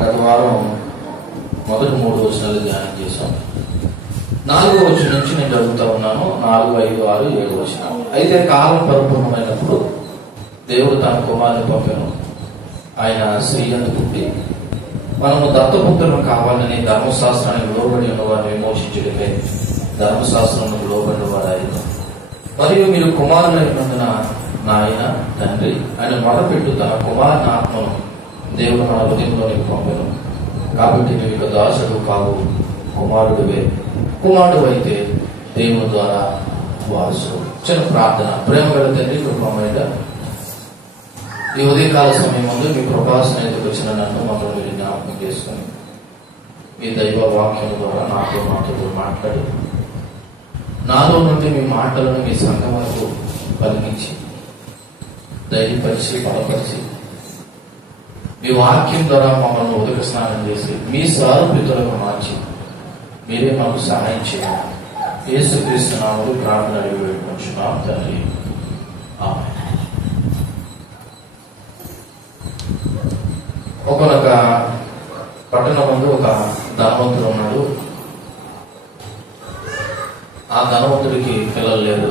గత వారం మొదటి 3 వచనాలు ధ్యానం చేశాం. 4వ వచనం నుంచి నేను చదువుతా ఉన్నాను. 4, 5, 6, 7 వచనాలు. అయితే కాలం పరిపూర్ణమైనప్పుడు దేవుడు తన కుమారుని పంపెను. ఆయన స్త్రీ యందు పుట్టి మనము దత్తపుత్రులను కావాలని ధర్మశాస్త్రానికి లోబడి ఉన్న వారిని విమోచించడమే ధర్మశాస్త్రానికి లోబడిన వారు ఆయన. మరియు మీరు కుమారులైనందున నాయన తండ్రి ఆయన మొదలుపెట్టు తన కుమారుని ఆత్మను దేవుడు మన హృదయంలోనికి పంపెను. కాబట్టి నువ్వు ఇక దాసుడు కావు, కుమారుడివే. కుమారుడు అయితే దేవుని ద్వారా వారసుడు. చిన్న ప్రార్థన. ప్రేమ గల తండ్రి, కృపమైన ఈ ఉదయకాల సమయం ముందు మీ కృపాసనకు వచ్చిన నన్ను మమ్మల్ని మీరు జ్ఞాపకం చేసుకుని మీ దైవ వాక్యం ద్వారా నాతో మాట్లాడి నాలో నుండి మీ మాటలను మీ సంఘములకు పలికించి ధైర్యపరిచి బలపరిచి మీ వాక్యం ద్వారా మమ్మల్ని ఉదక స్నానం చేసి మీ స్వరూపితులకు మార్చి మీరే మాకు సహాయం చేయాలి. యేసుక్రీస్తు నామములో ప్రార్థన అడిగి వేడుకొంచున్నాం తండ్రి. ఆమేన్. ఒకనొక పట్టణం ముందు ఒక ధనవంతుడు ఉన్నాడు. ఆ ధనవంతుడికి పిల్లలు లేరు.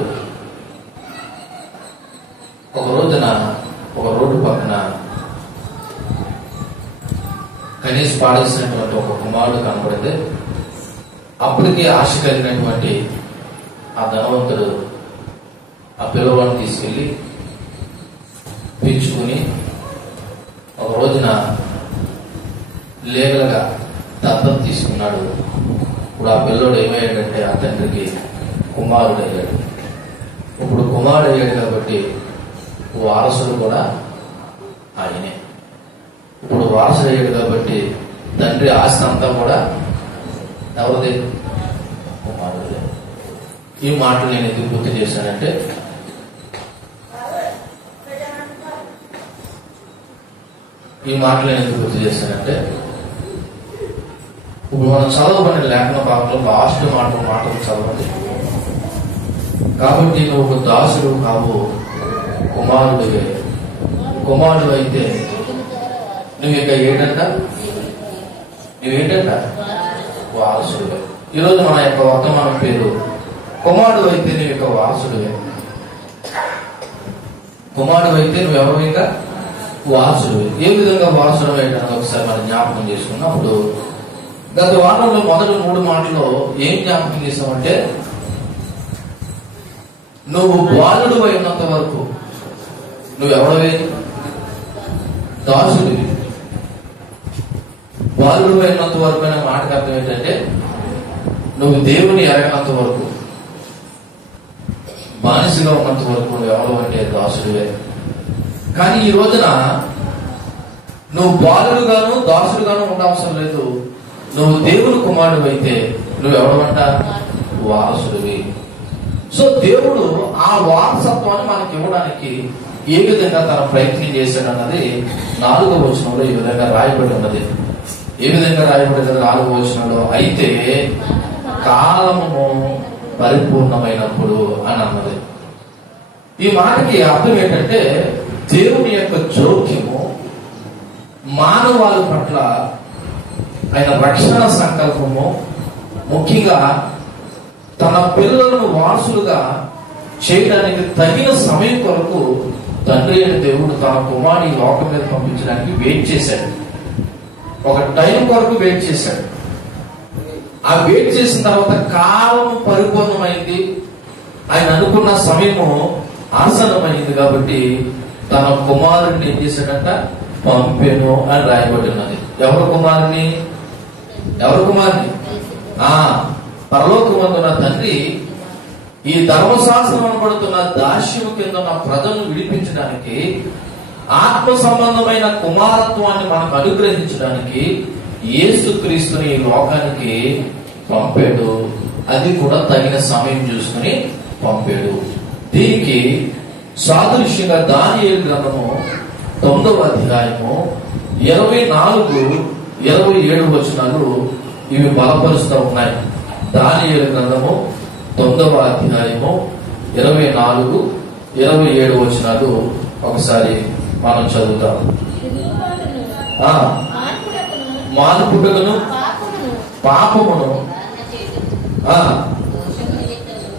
ఒక రోజున ఒక రోడ్డు పక్కన కనీసం పాడేసినటువంటి ఒక కుమారుడు కనబడితే అప్పటికే ఆశ కలిగినటువంటి ఆ ధనవంతుడు ఆ పిల్లవాడిని తీసుకెళ్లి పెంచుకుని ఒక రోజున లీగల్గా దత్తత తీసుకున్నాడు. ఇప్పుడు ఆ పిల్లోడు ఏమయ్యాడంటే ఆ తండ్రికి కుమారుడు అయ్యాడు. ఇప్పుడు కుమారుడు అయ్యాడు కాబట్టి వారసుడు కూడా ఆయనే. ఇప్పుడు వారసుడు అయ్యాడు కాబట్టి తండ్రి ఆస్తి అంతా కూడా ఎవరిది? కుమారుడే. ఈ మాటలు నేను ఎందుకు గుర్తు చేశానంటే ఇప్పుడు మనం చదవబడిన లేఖన భాగంలో లాస్ట్ మాటలు చదవండి. కాబట్టి నువ్వు దాసుడు కావు, కుమారుడివే. కుమారుడు అయితే నువ్వు ఇక నువ్వేంటంట వారసుడివే. ఈరోజు మన యొక్క వర్తమానం పేరు కుమారుడు అయితే నువ్వు ఇక వారసుడివే. కుమారుడు అయితే నువ్వెవరు? ఇక వారసుడివే. ఏ విధంగా వారసుడు ఏంటన్నది ఒకసారి మనం జ్ఞాపకం చేసుకున్నప్పుడు గత వారంలో మొదటి 3 మాటల్లో ఏం జ్ఞాపకం చేసామంటే నువ్వు బాలుడు అయినంత వరకు నువ్వెవడవే? దాసుడివి. బాలుడు అయినంత వరకు అనే మాటకు అర్థం ఏంటంటే నువ్వు దేవుని ఎరగనంత వరకు, బానిసగా ఉన్నంత వరకు నువ్వెవడు అంటే దాసుడివే. కానీ ఈ రోజున నువ్వు బాలుడుగాను దాసుడుగాను ఉండవసరం లేదు. నువ్వు దేవుని కుమారుడు అయితే నువ్వెవడమంట? వారసుడివి. సో దేవుడు ఆ వారసత్వాన్ని మనకి ఇవ్వడానికి ఏ విధంగా తన ప్రయత్నం చేశాడు అన్నది 4వ వచనంలో ఈ విధంగా రాయబడి ఉన్నది. ఏ విధంగా రాయబడి 4వ వచనంలో? అయితే కాలము పరిపూర్ణమైనప్పుడు అని అన్నది. ఈ మాటకి అర్థం ఏంటంటే దేవుని యొక్క జోక్యము మానవాళి పట్ల ఆయన రక్షణ సంకల్పము, ముఖ్యంగా తన పిల్లలను వారసులుగా చేయడానికి తగిన సమయం కొరకు తండ్రి అయిన దేవుడు తన కుమారుని లోకం మీద పంపించడానికి వెయిట్ చేశాడు. ఒక టైం కొరకు వెయిట్ చేశాడు. ఆ వెయిట్ చేసిన తర్వాత కాలం పరిపూర్ణమైంది. ఆయన అనుకున్న సమయము ఆసన్నమైంది కాబట్టి తన కుమారుడిని ఏం చేశాడంట? పంపెను అని రాయబడి ఉన్నది. ఎవరు కుమారుని? పరలోకమందున్న తండ్రి ఈ ధర్మశాస్త్రం అనబడుతున్న దాస్యము కింద ఉన్న ప్రజలను విడిపించడానికి, ఆత్మ సంబంధమైన కుమారత్వాన్ని మనకు అనుగ్రహించడానికి యేసుక్రీస్తుని ఈ లోకానికి పంపాడు. అది కూడా తగిన సమయం చూసుకుని పంపాడు. దీనికి సాదృశ్యంగా దానియేలు గ్రంథము 9వ అధ్యాయము 24, 27 వచనాలు ఇవి బలపరుస్తూ ఉన్నాయి. దానియేలు గ్రంథము 9వ అధ్యాయము 24, 27 వచనాలు ఒకసారి మనం చదువుతాం. మానుపుటకును పాపమును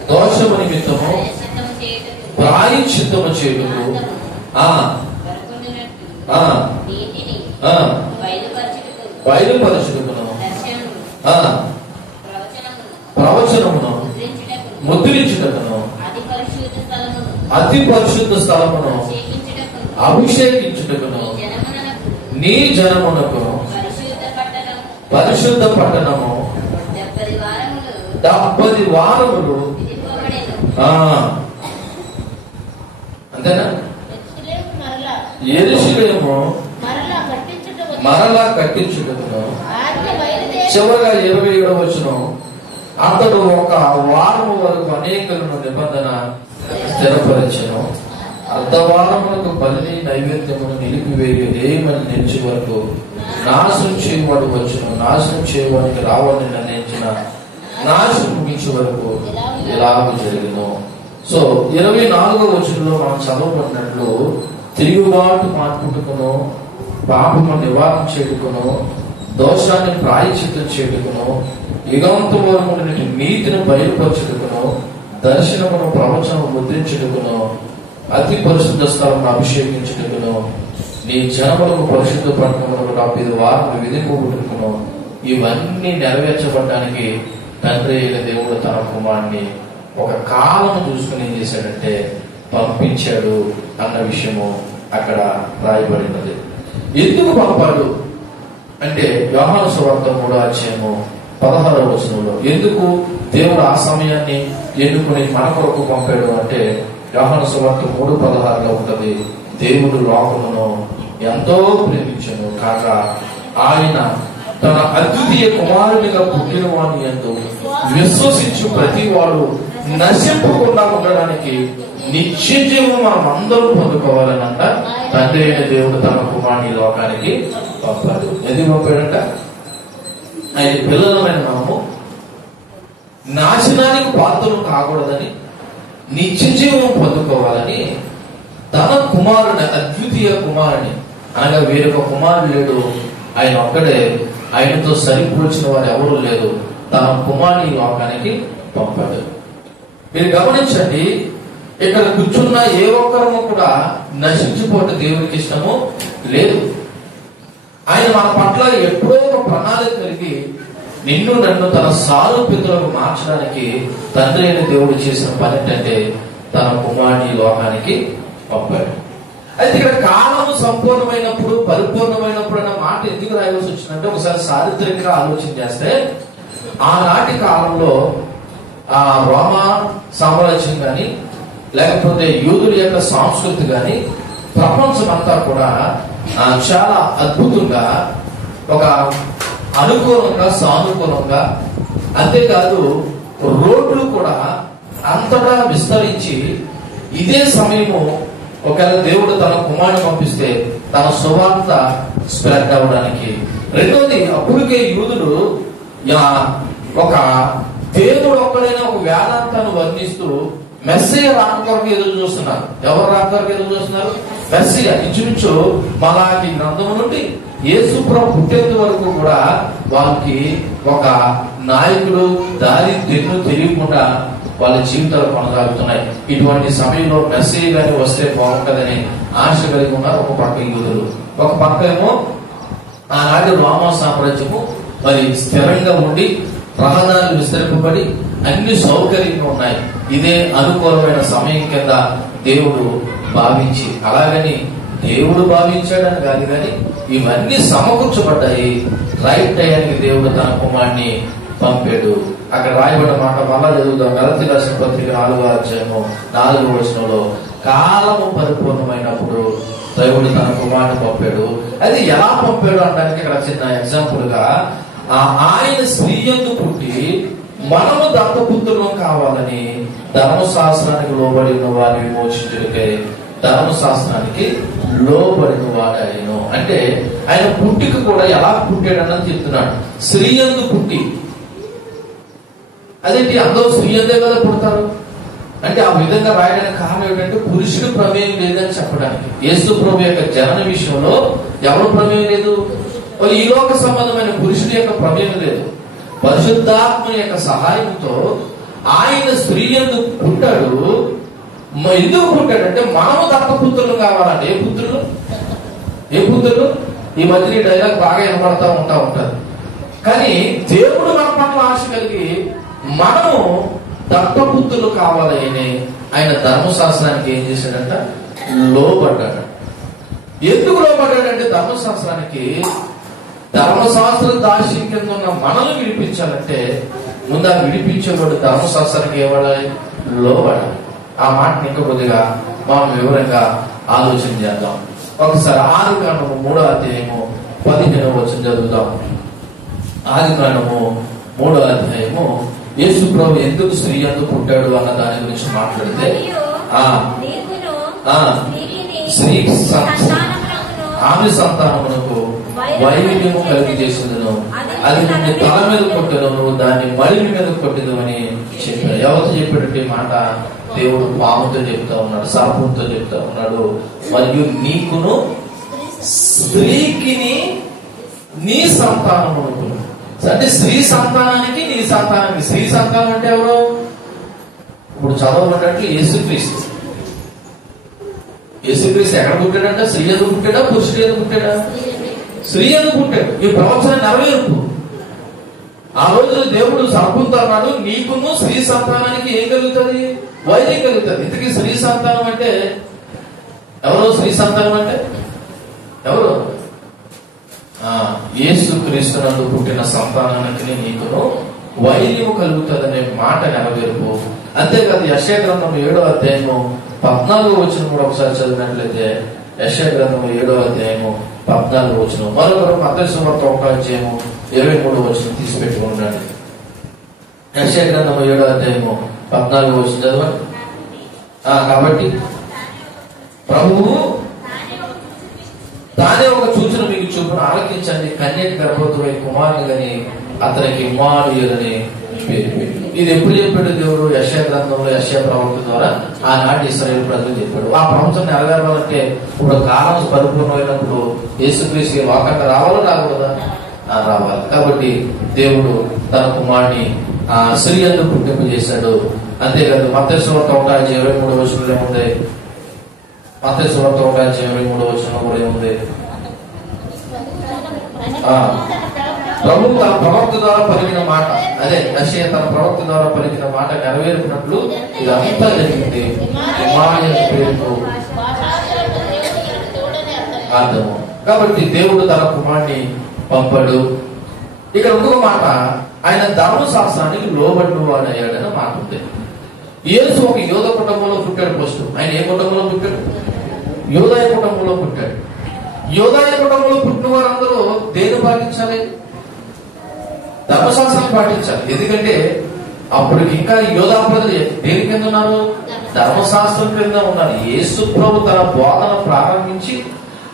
దోషము నిమిత్తము ప్రాయశ్చిత్తము చేయుటకు బయలుపరచుటకును ప్రవచనమును ముద్రించుటకును అతి పరిశుద్ధ స్థలమును అభిషేకించుటకును నీ జనమునకు పరిశుద్ధ పట్టణము 70 వారములు అంతేనా? యెరూషలేము మరలా కట్టించుటకును చివరగా 27వ వచనం అతడు ఒక వారము వరకు అనేకులను నిబంధన స్థిరపరచెను. అర్ధవారములకు బలి నైవేద్యమును నిలిపివేయమని నిలిచి వరకు నాశనం చేయవాడు వచ్చును. నాశనం చేయడానికి రావాలని నిర్ణయించిన నాశనం ముగించే వరకు ఇలాగ జరిగిను. సో 24వ వచనంలో మనం చదవబడినట్లు తిరుగుబాటు మార్పుటకును పాపము నివారణ చేయుటకును దోషాన్ని ప్రాయశ్చిత్తం చేయుటకును యుగాంతం వరకు నీతిని బయలుపరచుటకును దర్శనమును ప్రవచనము ముద్రించుటకును అతి పరిశుద్ధ స్థలమును అభిషేకించుటకును నీ జనములకు పరిశుద్ధ పట్టణములకు 70 వారములు విధింపబడుటకును ఇవన్నీ నెరవేర్చబడడానికి తండ్రి అయిన దేవుడు తన కుమారుని ఒక కాలం చూసుకుని ఏం చేశాడంటే పంపించాడు అన్న విషయము అక్కడ రాయబడినది. ఎందుకు పంపాడు అంటే యోహాను సువార్త 3వ అధ్యాయము 16వ వచనంలో ఎందుకు దేవుడు ఆ సమయాన్ని ఎన్నుకుని మన కొరకు పంపాడు అంటే యోహాను సువార్త 3:16లో ఉంటది. దేవుడు లోకమును ఎంతో ప్రేమించెను కాగా ఆయన తన అద్వితీయ కుమారునిగా పుట్టిన వాని యందు విశ్వసించు ప్రతి వాడు నశింపకుండా ఉండడానికి నిత్య జీవం మనం అందరూ పొందుకోవాలనంట తండ్రి అయిన దేవుడు తన కుమారుని లోకానికి పంపాడు. ఎందుకు పంపాడంట? ఆయన పిల్లలమైన మనము నాశనానికి పాత్రలు కాకూడదని నిత్య జీవం పొందుకోవాలని తన కుమారుని అద్వితీయ కుమారుని అనగా వేరొక కుమారుడు లేడు, ఆయన ఒక్కడే, ఆయనతో సరిపోల్చిన వారు ఎవరు లేరు, తన కుమారుని లోకానికి పంపాడు. మీరు గమనించండి, ఇక్కడ కూర్చున్న ఏ ఒక్కరము కూడా నశించిపోతే దేవునికి ఇష్టము లేదు. ఆయన మన పట్ల ఎప్పుడో ఒక ప్రణాళిక కలిగి నిన్ను నన్ను తన సారూప్యతలకు మార్చడానికి తండ్రి అయిన దేవుడు చేసిన పని ఏంటంటే తన కుమారుని లోకానికి పంపాడు. అయితే ఇక్కడ కాలము సంపూర్ణమైనప్పుడు పరిపూర్ణమైనప్పుడు అన్న మాట ఎందుకు రాయవలసి వచ్చిందంటే ఒకసారి చారిత్రకంగా ఆలోచన చేస్తే ఆనాటి కాలంలో ఆ రోమా సామ్రాజ్యం కానీ లేకపోతే యూదుల యొక్క సంస్కృతి కానీ ప్రపంచం అంతా కూడా చాలా అద్భుతంగా ఒక అనుకూలంగా సానుకూలంగా, అంతేకాదు రోడ్లు కూడా అంతటా విస్తరించి ఇదే సమయము ఒకవేళ దేవుడు తన కుమారుని పంపిస్తే తన సువార్త స్ప్రెడ్ అవ్వడానికి. రెండోది, అప్పటికే యూదులు ఒక దేవుడు ఒక్కడైనా ఒక వేదాంతాన్ని వర్ణిస్తూ మెస్సయ్య రాక కొరకు ఎదురు చూస్తున్నారు. ఎవరు రాక కొరకు ఎదురు చూస్తున్నారు? మెస్సయ్య. ఇంచుమించు మలాకి గ్రంథం నుండి యేసుప్రభు పుట్టేంత వరకు కూడా వాళ్ళకి ఒక నాయకుడు దారి తెలియకుండా వాళ్ళ జీవితాలు కొనసాగుతున్నాయి. ఇటువంటి సమయంలో మెస్సయ్య గారి వస్తే బాగుంటుందని ఆశ కలిగి ఉన్నారు ఒక పక్క యూదులు. ఒక పక్క ఏమో ఆనాటి రోమా సామ్రాజ్యము మరి స్థిరంగా ఉండి రహదారులు విస్తరింపబడి అన్ని సౌకర్యంగా ఉన్నాయి. ఇదే అనుకూలమైన సమయం కింద దేవుడు భావించి, అలాగని దేవుడు భావించాడని కాదు కానీ ఇవన్నీ సమకూర్చబడ్డాయి. రైట్ టైంకి దేవుడు తన కుమారుని పంపాడు. అక్కడ రాయబడిన మాట మళ్ళా చదువుతాం. గలతీ రాసిన పత్రిక 4వ అధ్యాయము 4వ వచనంలో కాలము పరిపూర్ణమైనప్పుడు దేవుడు తన కుమారుని పంపాడు. అది ఎలా పంపాడు అనడానికి ఇక్కడ చిన్న ఎగ్జాంపుల్ గా, ఆయన స్త్రీ యందు పుట్టి మనము దత్తపుత్రులం కావాలని ధర్మశాస్త్రానికి లోబడిన వారిని విమోచించుటకై ధర్మశాస్త్రానికి లోబడిన వాడాయను. అంటే ఆయన పుట్టిక కూడా ఎలా పుట్టాడని చెప్తున్నాడు. స్త్రీ యందు పుట్టి, అదేంటి అందరూ స్త్రీ యందే కదా పుడతారు అంటే ఆ విధంగా రాయడానికి కారణం ఏంటంటే పురుషుడు ప్రమేయం లేదని చెప్పడానికి. యేసు ప్రభు యొక్క జనన విషయంలో ఎవరు ప్రమేయం లేదు? ఈ లోక సంబంధమైన పురుషుడి యొక్క ప్రమేయం లేదు. పరిశుద్ధాత్మ యొక్క సహాయంతో ఆయన స్త్రీ యందు పుట్టాడు. ఎందుకు పుట్టాడంటే మనము దత్తపుత్రులు కావాలంటే. ఏ పుత్రులు ఈ మధ్య ఈ డైలాగ్ బాగా వినపడతా ఉంటారు. కానీ దేవుడు మన పట్ల ఆశ కలిగి మనము దత్తపుత్రులు కావాలని ఆయన ధర్మశాస్త్రానికి ఏం చేశాడంట? లోబడ్డాడు. ఎందుకు లోబడ్డాడంటే ధర్మశాస్త్రానికి, ధర్మశాస్త్ర దాస్యం కింద ఉన్న మనల్ని విడిపించాలంటే ముందు ఆ విడిపించేవాడు ధర్మశాస్త్రానికి ఏవాడాలి? లోబడాలి. ఆ మాటని ఇంకా కొద్దిగా మనం వివరంగా ఆలోచన చేద్దాం. ఒకసారి ఆదికాండము 3వ అధ్యాయము 15వ వచనం చదువుతాం. ఆదికాండము 3వ అధ్యాయము యేసు ప్రభు ఎందుకు స్త్రీ యందు పుట్టాడు అన్న దాని గురించి మాట్లాడితే, ఆమె సంతానమునకు వైవిధ్యము కలిగి చేసిందను, అది నిన్ను తల మీద కొట్టను, నువ్వు దాన్ని మడిమి మీద కొట్టదు అని చెప్పాడు. ఎవరితో చెప్పాడంటే మాట? దేవుడు పాముతో చెప్తా ఉన్నాడు, సర్పంతో చెప్తా ఉన్నాడు. మరియు నీకును స్త్రీకి నీ సంతానమునకు, అంటే స్త్రీ సంతానానికి నీ సంతానానికి. స్త్రీ సంతానం అంటే ఎవరు? ఇప్పుడు చదవబడ్డట్లు యేసుక్రీస్తు. యేసుక్రీస్తు ఎక్కడ పుట్టాడంటే స్త్రీ ఎందుకు పుట్టాడా, పురుషుడు ఎందుకు పుట్టాడా? స్త్రీ ఎందుకు పుట్టాడు? ఈ ప్రవచన నెరవేర్పు. ఆ రోజు దేవుడు సర్పంతో అన్నాడు, నీకును స్త్రీ సంతానానికి ఏం కలుగుతుంది? వైద్యం కలుగుతుంది. ఇంతకీ స్త్రీ సంతానం అంటే ఎవరు? స్త్రీ సంతానం అంటే ఎవరు? యేసుక్రీస్తునందు పుట్టిన సంతానానికి నీకును వైద్యము కలుగుతుందనే మాట నెరవేర్పు. అంతేకాదు యెషయా గ్రంథం 7వ అధ్యాయము 14వ వచనం కూడా ఒకసారి చదివినట్లయితే, యెషయా గ్రంథం 7వ అధ్యాయము 14వ వచనం. మరొకరు మత్తయి సువార్త 1వ అధ్యాయము 23వ వచనం తీసి పెట్టుకున్నాడు. యెషయా గ్రంథం 7వ అధ్యాయము 14వ వచనం చదవండి. కాబట్టి ప్రభువు తానే ఒక సూచన మీకు చూపును, ఆలకించండి, కన్యక గర్భవతి కుమారుని గని అతనికి ఇమ్మానుయేలని పేరు పెట్టు. ఇది ఎప్పుడు చెప్పాడు దేవుడు? యెషయా గ్రంథంలో యెషయా ప్రవక్త ద్వారా ఆనాటి ఇశ్రాయేలు ప్రజలు చెప్పాడు. ఆ ప్రపంచం నెరవేరాలంటే ఇప్పుడు కాలం పరిపూర్ణమైనప్పుడు యేసుక్రీస్తుకి వాకంట రావాలో రాకూడదా? రావాలి. కాబట్టి దేవుడు తన కుమారుని స్త్రీ యందు పుట్టింపు చేశాడు. అంతేకాదు మత్తయి సువార్త 1:23వ వచనంలో ఏముంది? మత్తయి సువార్త 1:23వ వచనంలో కూడా ఏముంది? ప్రభు తన ప్రవక్త ద్వారా పలికిన మాట, అదే యెషయా తన ప్రవక్త ద్వారా పలికిన మాట నెరవేరుకున్నట్లు ఇదంతా జరిగింది. ఇమ్మానుయేలు పేరుకు అర్థము. కాబట్టి దేవుడు తన కుమారుని పంపాడు. ఇక్కడ ఇంకొక మాట, ఆయన ధర్మశాస్త్రానికి లోబడిన వాడు అయ్యాడని మాట ఉంది. యేసు ఒక యోధ కుటుంబంలో పుట్టాడు. ఫస్ట్ ఆయన ఏ కుటుంబంలో పుట్టాడు? యోధాయ కుటుంబంలో పుట్టాడు. యోధాయ కుటుంబంలో పుట్టిన వారందరూ దేని పాటించాలి? ధర్మశాస్త్రాన్ని పాటించాలి. ఎందుకంటే అప్పుడు ఇంకా యోధా ప్రజలు దేని కింద ఉన్నారు? ధర్మశాస్త్రం కింద ఉన్నారు. యేసు ప్రభు తన బోధన ప్రారంభించి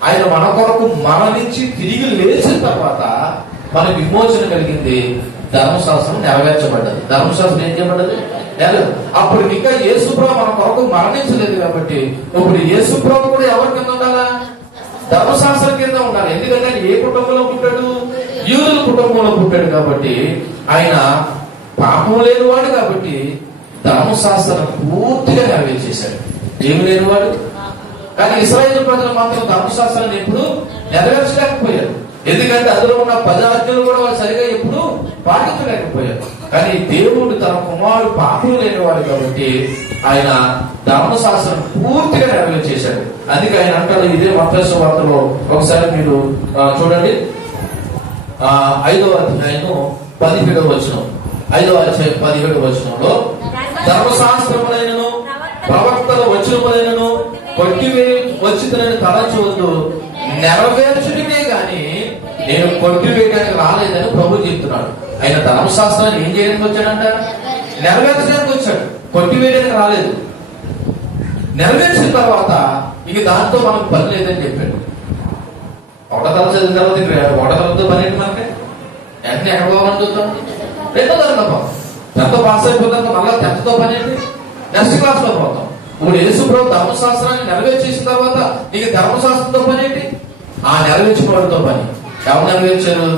ఆయన మన కొరకు మరణించి తిరిగి లేచిన తర్వాత మన విమోచన కలిగింది. ధర్మశాస్త్రం నెరవేర్చబడ్డది. ధర్మశాస్త్రం ఏం చేయబడ్డది? అప్పుడు ఇంకా యేసు ప్రభు మన కొరకు మరణించలేదు. కాబట్టి ఇప్పుడు యేసు ప్రభు కూడా ఎవరి కింద ఉండాలా? ధర్మశాస్త్రం కింద ఉండాలి. ఎందుకంటే ఆయన ఏ కుటుంబంలో పుట్టాడు? యూదుల కుటుంబంలో పుట్టాడు. కాబట్టి ఆయన పాపం లేనివాడు. కాబట్టి ధర్మశాస్త్రం పూర్తిగా నెరవేర్చేశాడు. ఏమి లేనివాడు. కానీ ఇశ్రాయేలు ప్రజలు మాత్రం ధర్మశాస్త్రాన్ని ఎప్పుడు నెరవేర్చలేకపోయారు. ఎందుకంటే అందులో ఉన్న 10 ఆజ్ఞలు కూడా వాళ్ళు సరిగా ఎప్పుడు పాటించలేకపోయారు. కానీ దేవుడు తన కుమారుడు పాపం లేనివాడు కాబట్టి ఆయన ధర్మశాస్త్రం పూర్తిగా నెరవేర్చేశాడు. అందుకే ఆయన అంటాడు, ఇదే మత్తయి సువార్తలో ఒకసారి మీరు చూడండి, 5వ అధ్యాయము 17వ వచనం. 5వ అధ్యాయం 17వ వచనంలో, ధర్మశాస్త్రములైనను ప్రవక్తల వచనములైనను కొట్టివేయి వచ్చిందని తలచవద్దు, నెరవేర్చుడికే గాని నేను కొట్టివేయడానికి రాలేదని ప్రభు చెప్తున్నాడు. ఆయన ధర్మశాస్త్రాన్ని ఏం చేయడానికి వచ్చాడంట? నెరవేర్చడానికి వచ్చాడు. కొట్టివేయడానికి రాలేదు. నెరవేర్చిన తర్వాత ఇక దాంతో మనకు పని లేదని చెప్పాడు. ఒకటో తరగతి చదివిన తర్వాత ఒకటో తరగతితో పని ఏంటి? మనకి వెంటనే ఎక్కడ పోవాలని చూద్దాం? 2వ తరగతి పోతాం. 10th పాస్ అయిపోతాం. మళ్ళీ 10th తో పని ఏంటి? నెక్స్ట్ క్లాస్ లో పోతాం. ఇప్పుడు యేసు ప్రభు ధర్మశాస్త్రాన్ని నెరవేర్చేసిన తర్వాత నీకు ధర్మశాస్త్రంతో పని ఏంటి? ఆ నెరవేర్చుకోవడంతో పని. ఎవరు నెరవేర్చారు?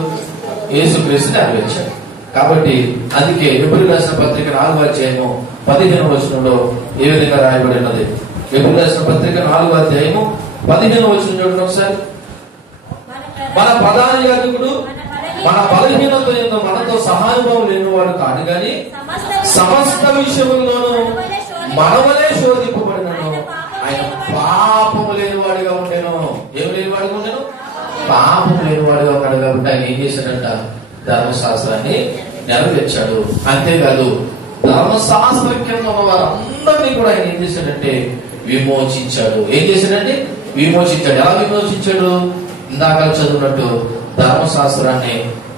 యేసుక్రీస్తు నెరవేర్చారు. కాబట్టి అందుకే ఎబ్రియులకు రాసిన పత్రిక 4వ అధ్యాయము 15వ వచనంలో ఏ విధంగా రాయబడి ఉన్నది? ఎబ్రియులకు రాసిన పత్రిక 4వ అధ్యాయము 15వ వచనం చూడండి ఒకసారి. మన ప్రధాన యాజకుడు మన బలహీనత ఎందు మనతో సహానుభవం లేనివాడు కాదు గాని సమస్త విషయముల్లోనూ మనవలే శోధింపబడినను ఆయన పాపము లేనివాడిగా ఉండేను. ఏం లేనివాడిగా ఉండేను? పాపం లేనివాడిగా ఉన్నాడు. కాబట్టి ఆయన ఏం చేశాడంట? ధర్మశాస్త్రాన్ని నెరవేర్చాడు. అంతేకాదు ధర్మశాస్త్రజ్ఞంలో ఉన్న వారందరినీ కూడా ఆయన ఏం చేశాడంటే విమోచించాడు. ఏం చేశాడంటే విమోచించాడు. ఎలా విమోచించాడు? ఇందాక చదువున్నట్టు ధర్మశాస్త్రాన్ని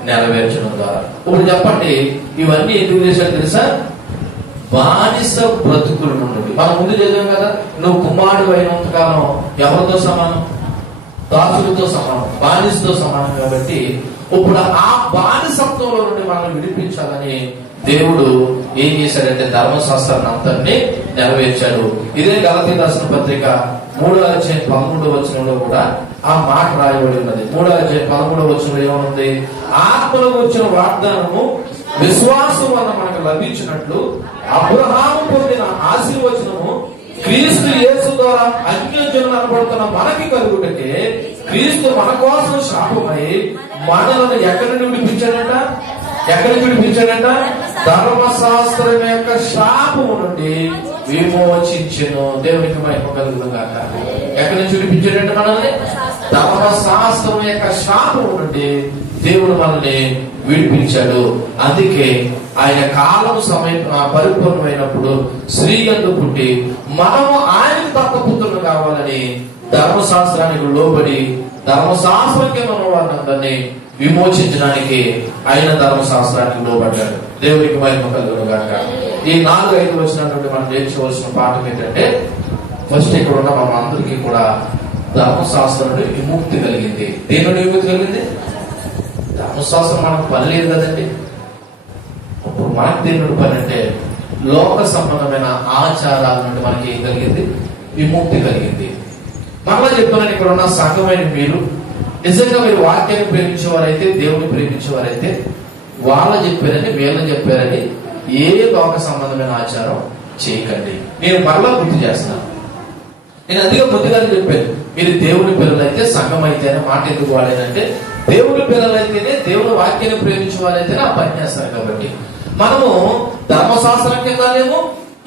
నెరవేర్చడం ద్వారా. ఇప్పుడు చెప్పండి, ఇవన్నీ ఎందుకు చేశాడు తెలుసా? బానిస బ్రతుకుల నుండి. మనం ముందు చదివాం కదా, నువ్వు కుమారుడు అయినంత కాలం ఎవరితో సమానం? దాసులతో సమానం, బానిసతో సమానం. కాబట్టి ఇప్పుడు ఆ బానిసత్వంలో నుండి మనం విడిపించాలని దేవుడు ఏం చేశాడంటే ధర్మశాస్త్రాన్ని అంతటినీ నెరవేర్చాడు. ఇదే గలతీయులకు రాసిన పత్రిక 3వ అధ్యాయం 13వ వచనంలో కూడా ఆ మాట రాయబడి ఉన్నది. 3వ అధ్యాయం 13వ వచనంలో ఏమనుంది? ఆత్మలో వచ్చిన వాగ్దానము విశ్వాసం వల్ల మనకు లభించినట్లు అబ్రహాము పొందిన ఆశీర్వచనము క్రీస్తు యేసు ద్వారా అన్యజనులు అనబడుతున్న మనకి కలుగుటకే క్రీస్తు మన కోసం శాపమై మనలను ఎక్కడి నుండి విడిపించాడంట? ఎక్కడి నుండి విడిపించాడంట? ధర్మశాస్త్రం యొక్క శాపము నుండి విమోచించెను. దేవునికి మహిమ కలుగును గాక. ఎక్కడి నుంచి విడిపించాడంటే మనల్ని? ధర్మశాస్త్రం యొక్క శాపము నుండి దేవుడు మనల్ని విడిపించాడు. అందుకే ఆయన కాలం సమయం పరిపూర్ణమైనప్పుడు స్త్రీ యందు పుట్టి మనము ఆయనకు దత్తపుత్రులు కావాలని ధర్మశాస్త్రానికి లోబడి ధర్మశాస్త్రంగా ఉన్న వారిని విమోచించడానికి ఆయన ధర్మశాస్త్రానికి లోబడ్డాడు. దేవునికి మహిమ కలుగును గాక. ఈ 4-5 వచనాల మనం నేర్చుకోవాల్సిన పాఠం ఏంటంటే, ఫస్ట్ ఇక్కడ ఉన్న మన అందరికీ కూడా ధర్మశాస్త్రం నుండి విముక్తి కలిగింది. దేని నుండి విముక్తి కలిగింది? ధర్మశాస్త్రం మనకు పని లేదు కదండి. ఇప్పుడు మనకు దేని పని అంటే లోక సంబంధమైన ఆచారాల నుండి మనకి ఏం కలిగింది? విముక్తి కలిగింది. మరలా చెప్తున్నాను, ఇక్కడ ఉన్న సంఘమైన మీరు నిజంగా మీరు వాక్యాన్ని ప్రేమించేవారైతే, దేవుని ప్రేమించేవారైతే వాళ్ళు చెప్పారని వీళ్ళని చెప్పారని ఏ లోక సంబంధమైన ఆచారం చేయకండి. నేను మరలా గుర్తు చేస్తున్నాను. నేను అందుకే ముందుగానే చెప్పాను, మీరు దేవుని పిల్లలైతే సంఘం అయితే మాట ఎందుకు వాడేదంటే, దేవుని పిల్లలైతేనే దేవుని వాక్యాన్ని ప్రేమించే వాళ్ళైతేనే ఆ పని చేస్తారు. కాబట్టి మనము ధర్మశాస్త్రం కింద లేము,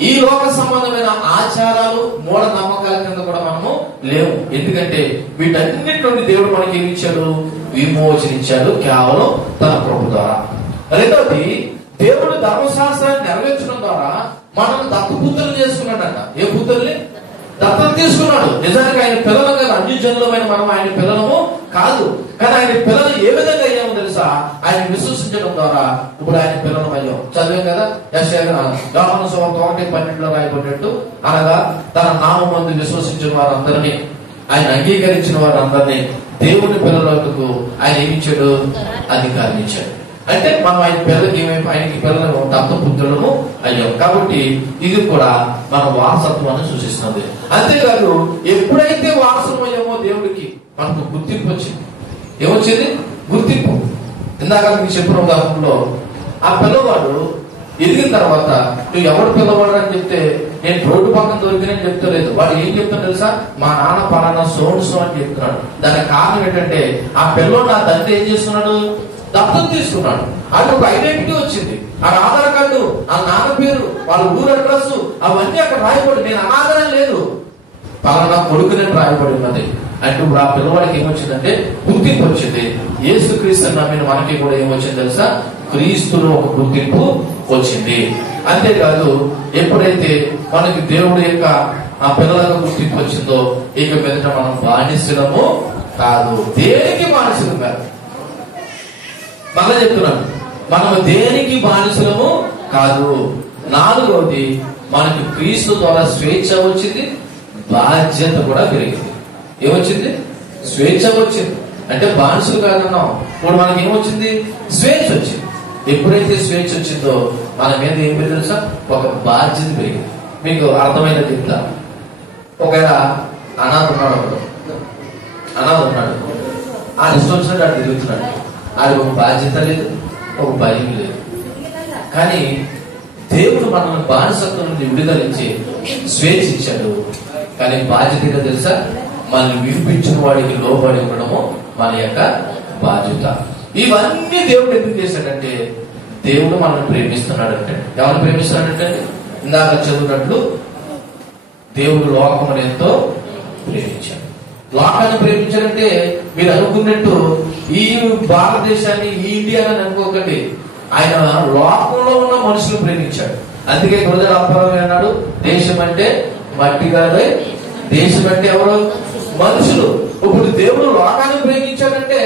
ఈ లోక సంబంధమైన ఆచారాలు మూఢ నమ్మకాల కింద కూడా మనము లేవు. ఎందుకంటే వీటన్నిటి నుండి దేవుడు మనకి ఏమి ఇచ్చాడు? విమోచనించాడు, కేవలం తన ప్రభు ద్వారా. రెండవది, దేవుడు ధర్మశాస్త్రాన్ని నెరవేర్చడం ద్వారా మనం దత్తపుత్రులు చేసుకున్నాడట. ఏ పుత్రుల్ని? దత్తత తీసుకున్నాడు. నిజానికి ఆయన పిల్లలు కదా, అన్యజనులమైన మనం ఆయన పిల్లలము కాదు. కానీ ఆయన పిల్లలు ఏ విధంగా అయ్యామో తెలుసా? ఆయన విశ్వసించడం ద్వారా ఇప్పుడు ఆయన పిల్లలు అయ్యాం. చదివాం కదా, యోహాను సువార్త 1:12 రాయబడినట్టు, అనగా తన నామమందు విశ్వసించిన వారందరినీ, ఆయన అంగీకరించిన వారందరినీ దేవుని పిల్లలకు ఆయన ఏమిచ్చాడు? అధికారం ఇచ్చాడు. అంటే మనం ఆయన పిల్లలకి ఏమైపు ఆయనకి పిల్లలు దత్తపుత్రులము అయ్యాం. కాబట్టి ఇది కూడా మన వారసత్వాన్ని సూచిస్తుంది. అంతేకాదు, ఎప్పుడైతే వారసం అయ్యామో దేవుడికి మనకు గుర్తింపు వచ్చింది. ఏమొచ్చింది? గుర్తింపు. ఇందాక మీకు చెప్పిన ఉదాహరణలో ఆ పిల్లవాడు ఎదిగిన తర్వాత నువ్వు ఎవడు పిల్లవాడు అని చెప్తే, నేను రోడ్డు పక్కన దొరికినని చెప్తలేదు. వాడు ఏం చెప్తాను తెలుసా? మా నాన్న పలానా సోన్సు అని చెప్తున్నాడు. దానికి కారణం ఏంటంటే ఆ పిల్లవాడు నా తండ్రి ఏం చేస్తున్నాడు? దత్తత తీసుకున్నాడు. అది ఒక ఐడెంటిటీ వచ్చింది. ఆ ఆధార్ కార్డు, ఆ నాన్న పేరు, వాళ్ళ ఊరు అడ్రస్ అవన్నీ అక్కడ రాయబడి, నేను అనాథనే లేదు, పలానా కొడుకునే రాయబడి ఉన్నది. అంటే ఇప్పుడు ఆ పిల్లవాడికి ఏమొచ్చిందంటే గుర్తింపు వచ్చింది. యేసుక్రీస్తు నమ్మిన మనకి కూడా ఏమొచ్చింది తెలుసా? క్రీస్తులో ఒక గుర్తింపు వచ్చింది. అంతేకాదు, ఎప్పుడైతే మనకి దేవుడి యొక్క ఆ పిల్లలకు గుర్తింపు వచ్చిందో ఇక మీదట మనం బానిసలము కాదు. దేనికి బానిసలు కాదు. మళ్ళా చెప్తున్నాను, మనము దేనికి బానిసలము కాదు. 4వది, మనకి క్రీస్తు ద్వారా స్వేచ్ఛ వచ్చింది, బాధ్యత కూడా పెరిగింది. ఏమొచ్చింది? స్వేచ్ఛ వచ్చింది. అంటే బానిసలు కాదన్నాం. ఇప్పుడు మనకి ఏమొచ్చింది? స్వేచ్ఛ వచ్చింది. ఎప్పుడైతే స్వేచ్ఛ వచ్చిందో మన మీద ఏం పెరిగింది తెలుసా? ఒక బాధ్యత పెరిగింది. మీకు అర్థమైనది చెప్తా. ఒక అనాథ ఉన్నాడు. ఆయన ఇష్టం వచ్చినట్టు ఆయన తిరుగుతున్నాడు. ఆయనకు ఒక బాధ్యత లేదు, ఒక భయం లేదు. కానీ దేవుడు మనల్ని బానిసత్వం నుండి విడుదలించి స్వేచ్ఛ ఇచ్చాడు. కానీ బాధ్యతగా తెలుసా, మనల్ని విడిపించిన వాడికి లోబడి ఉండడము మన యొక్క బాధ్యత. ఇవన్నీ దేవుడు ఎందుకు చేశాడంటే, దేవుడు మనల్ని ప్రేమిస్తున్నాడంటే. ఎవరిని ప్రేమిస్తున్నాడంటే, ఇందాక చదువున్నట్లు దేవుడు లోకమును ఎంతో ప్రేమించాడు. లోకాన్ని ప్రేమించాడంటే మీరు అనుకున్నట్టు ఈ భారతదేశాన్ని, ఈ ఇండియాని అనుకోకండి. ఆయన లోకంలో ఉన్న మనుషులు ప్రేమించాడు. అందుకే గురజాడ అప్పారావు అన్నాడు, దేశం అంటే మట్టి కాదే, దేశం అంటే ఎవరు? మనుషులు. ఇప్పుడు దేవుడు లోకాన్ని ప్రేమించాడంటే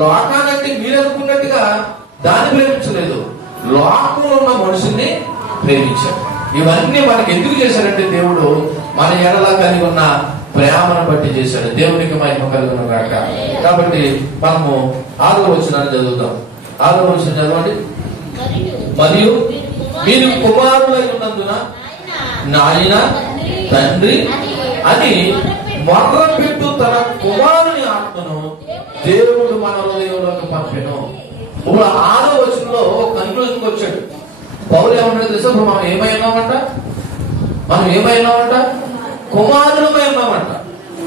లోకానంటే మీరు అనుకున్నట్టుగా దాన్ని ప్రేమించలేదు, లోకంలో ఉన్న మనుషుల్ని ప్రేమించాడు. ఇవన్నీ మనకి ఎందుకు చేశాడంటే, దేవుడు మన ఎడలా కలిగి ఉన్న ప్రేమను బట్టి చేశాడు. దేవునికి మహిమ కలుగును గాక. కాబట్టి మనము 6వ వచనాన్ని చదువుతాం. 6వ వచనం చదవండి. మరియు మీరు కుమారులై ఉన్నందున నాయన తండ్రి అని మొర్రపెట్టు తన కుమారుని ఆత్మను దేవుడు మన హృదయంలోకి పంపెను. ఇప్పుడు 6వ వచనంలో కన్క్లూజన్కి వచ్చాడు. పౌలు ఏమన్నాడు తెలుసా? ఇప్పుడు మనం ఏమైనామంట? కుమారులమై ఉన్నామంట.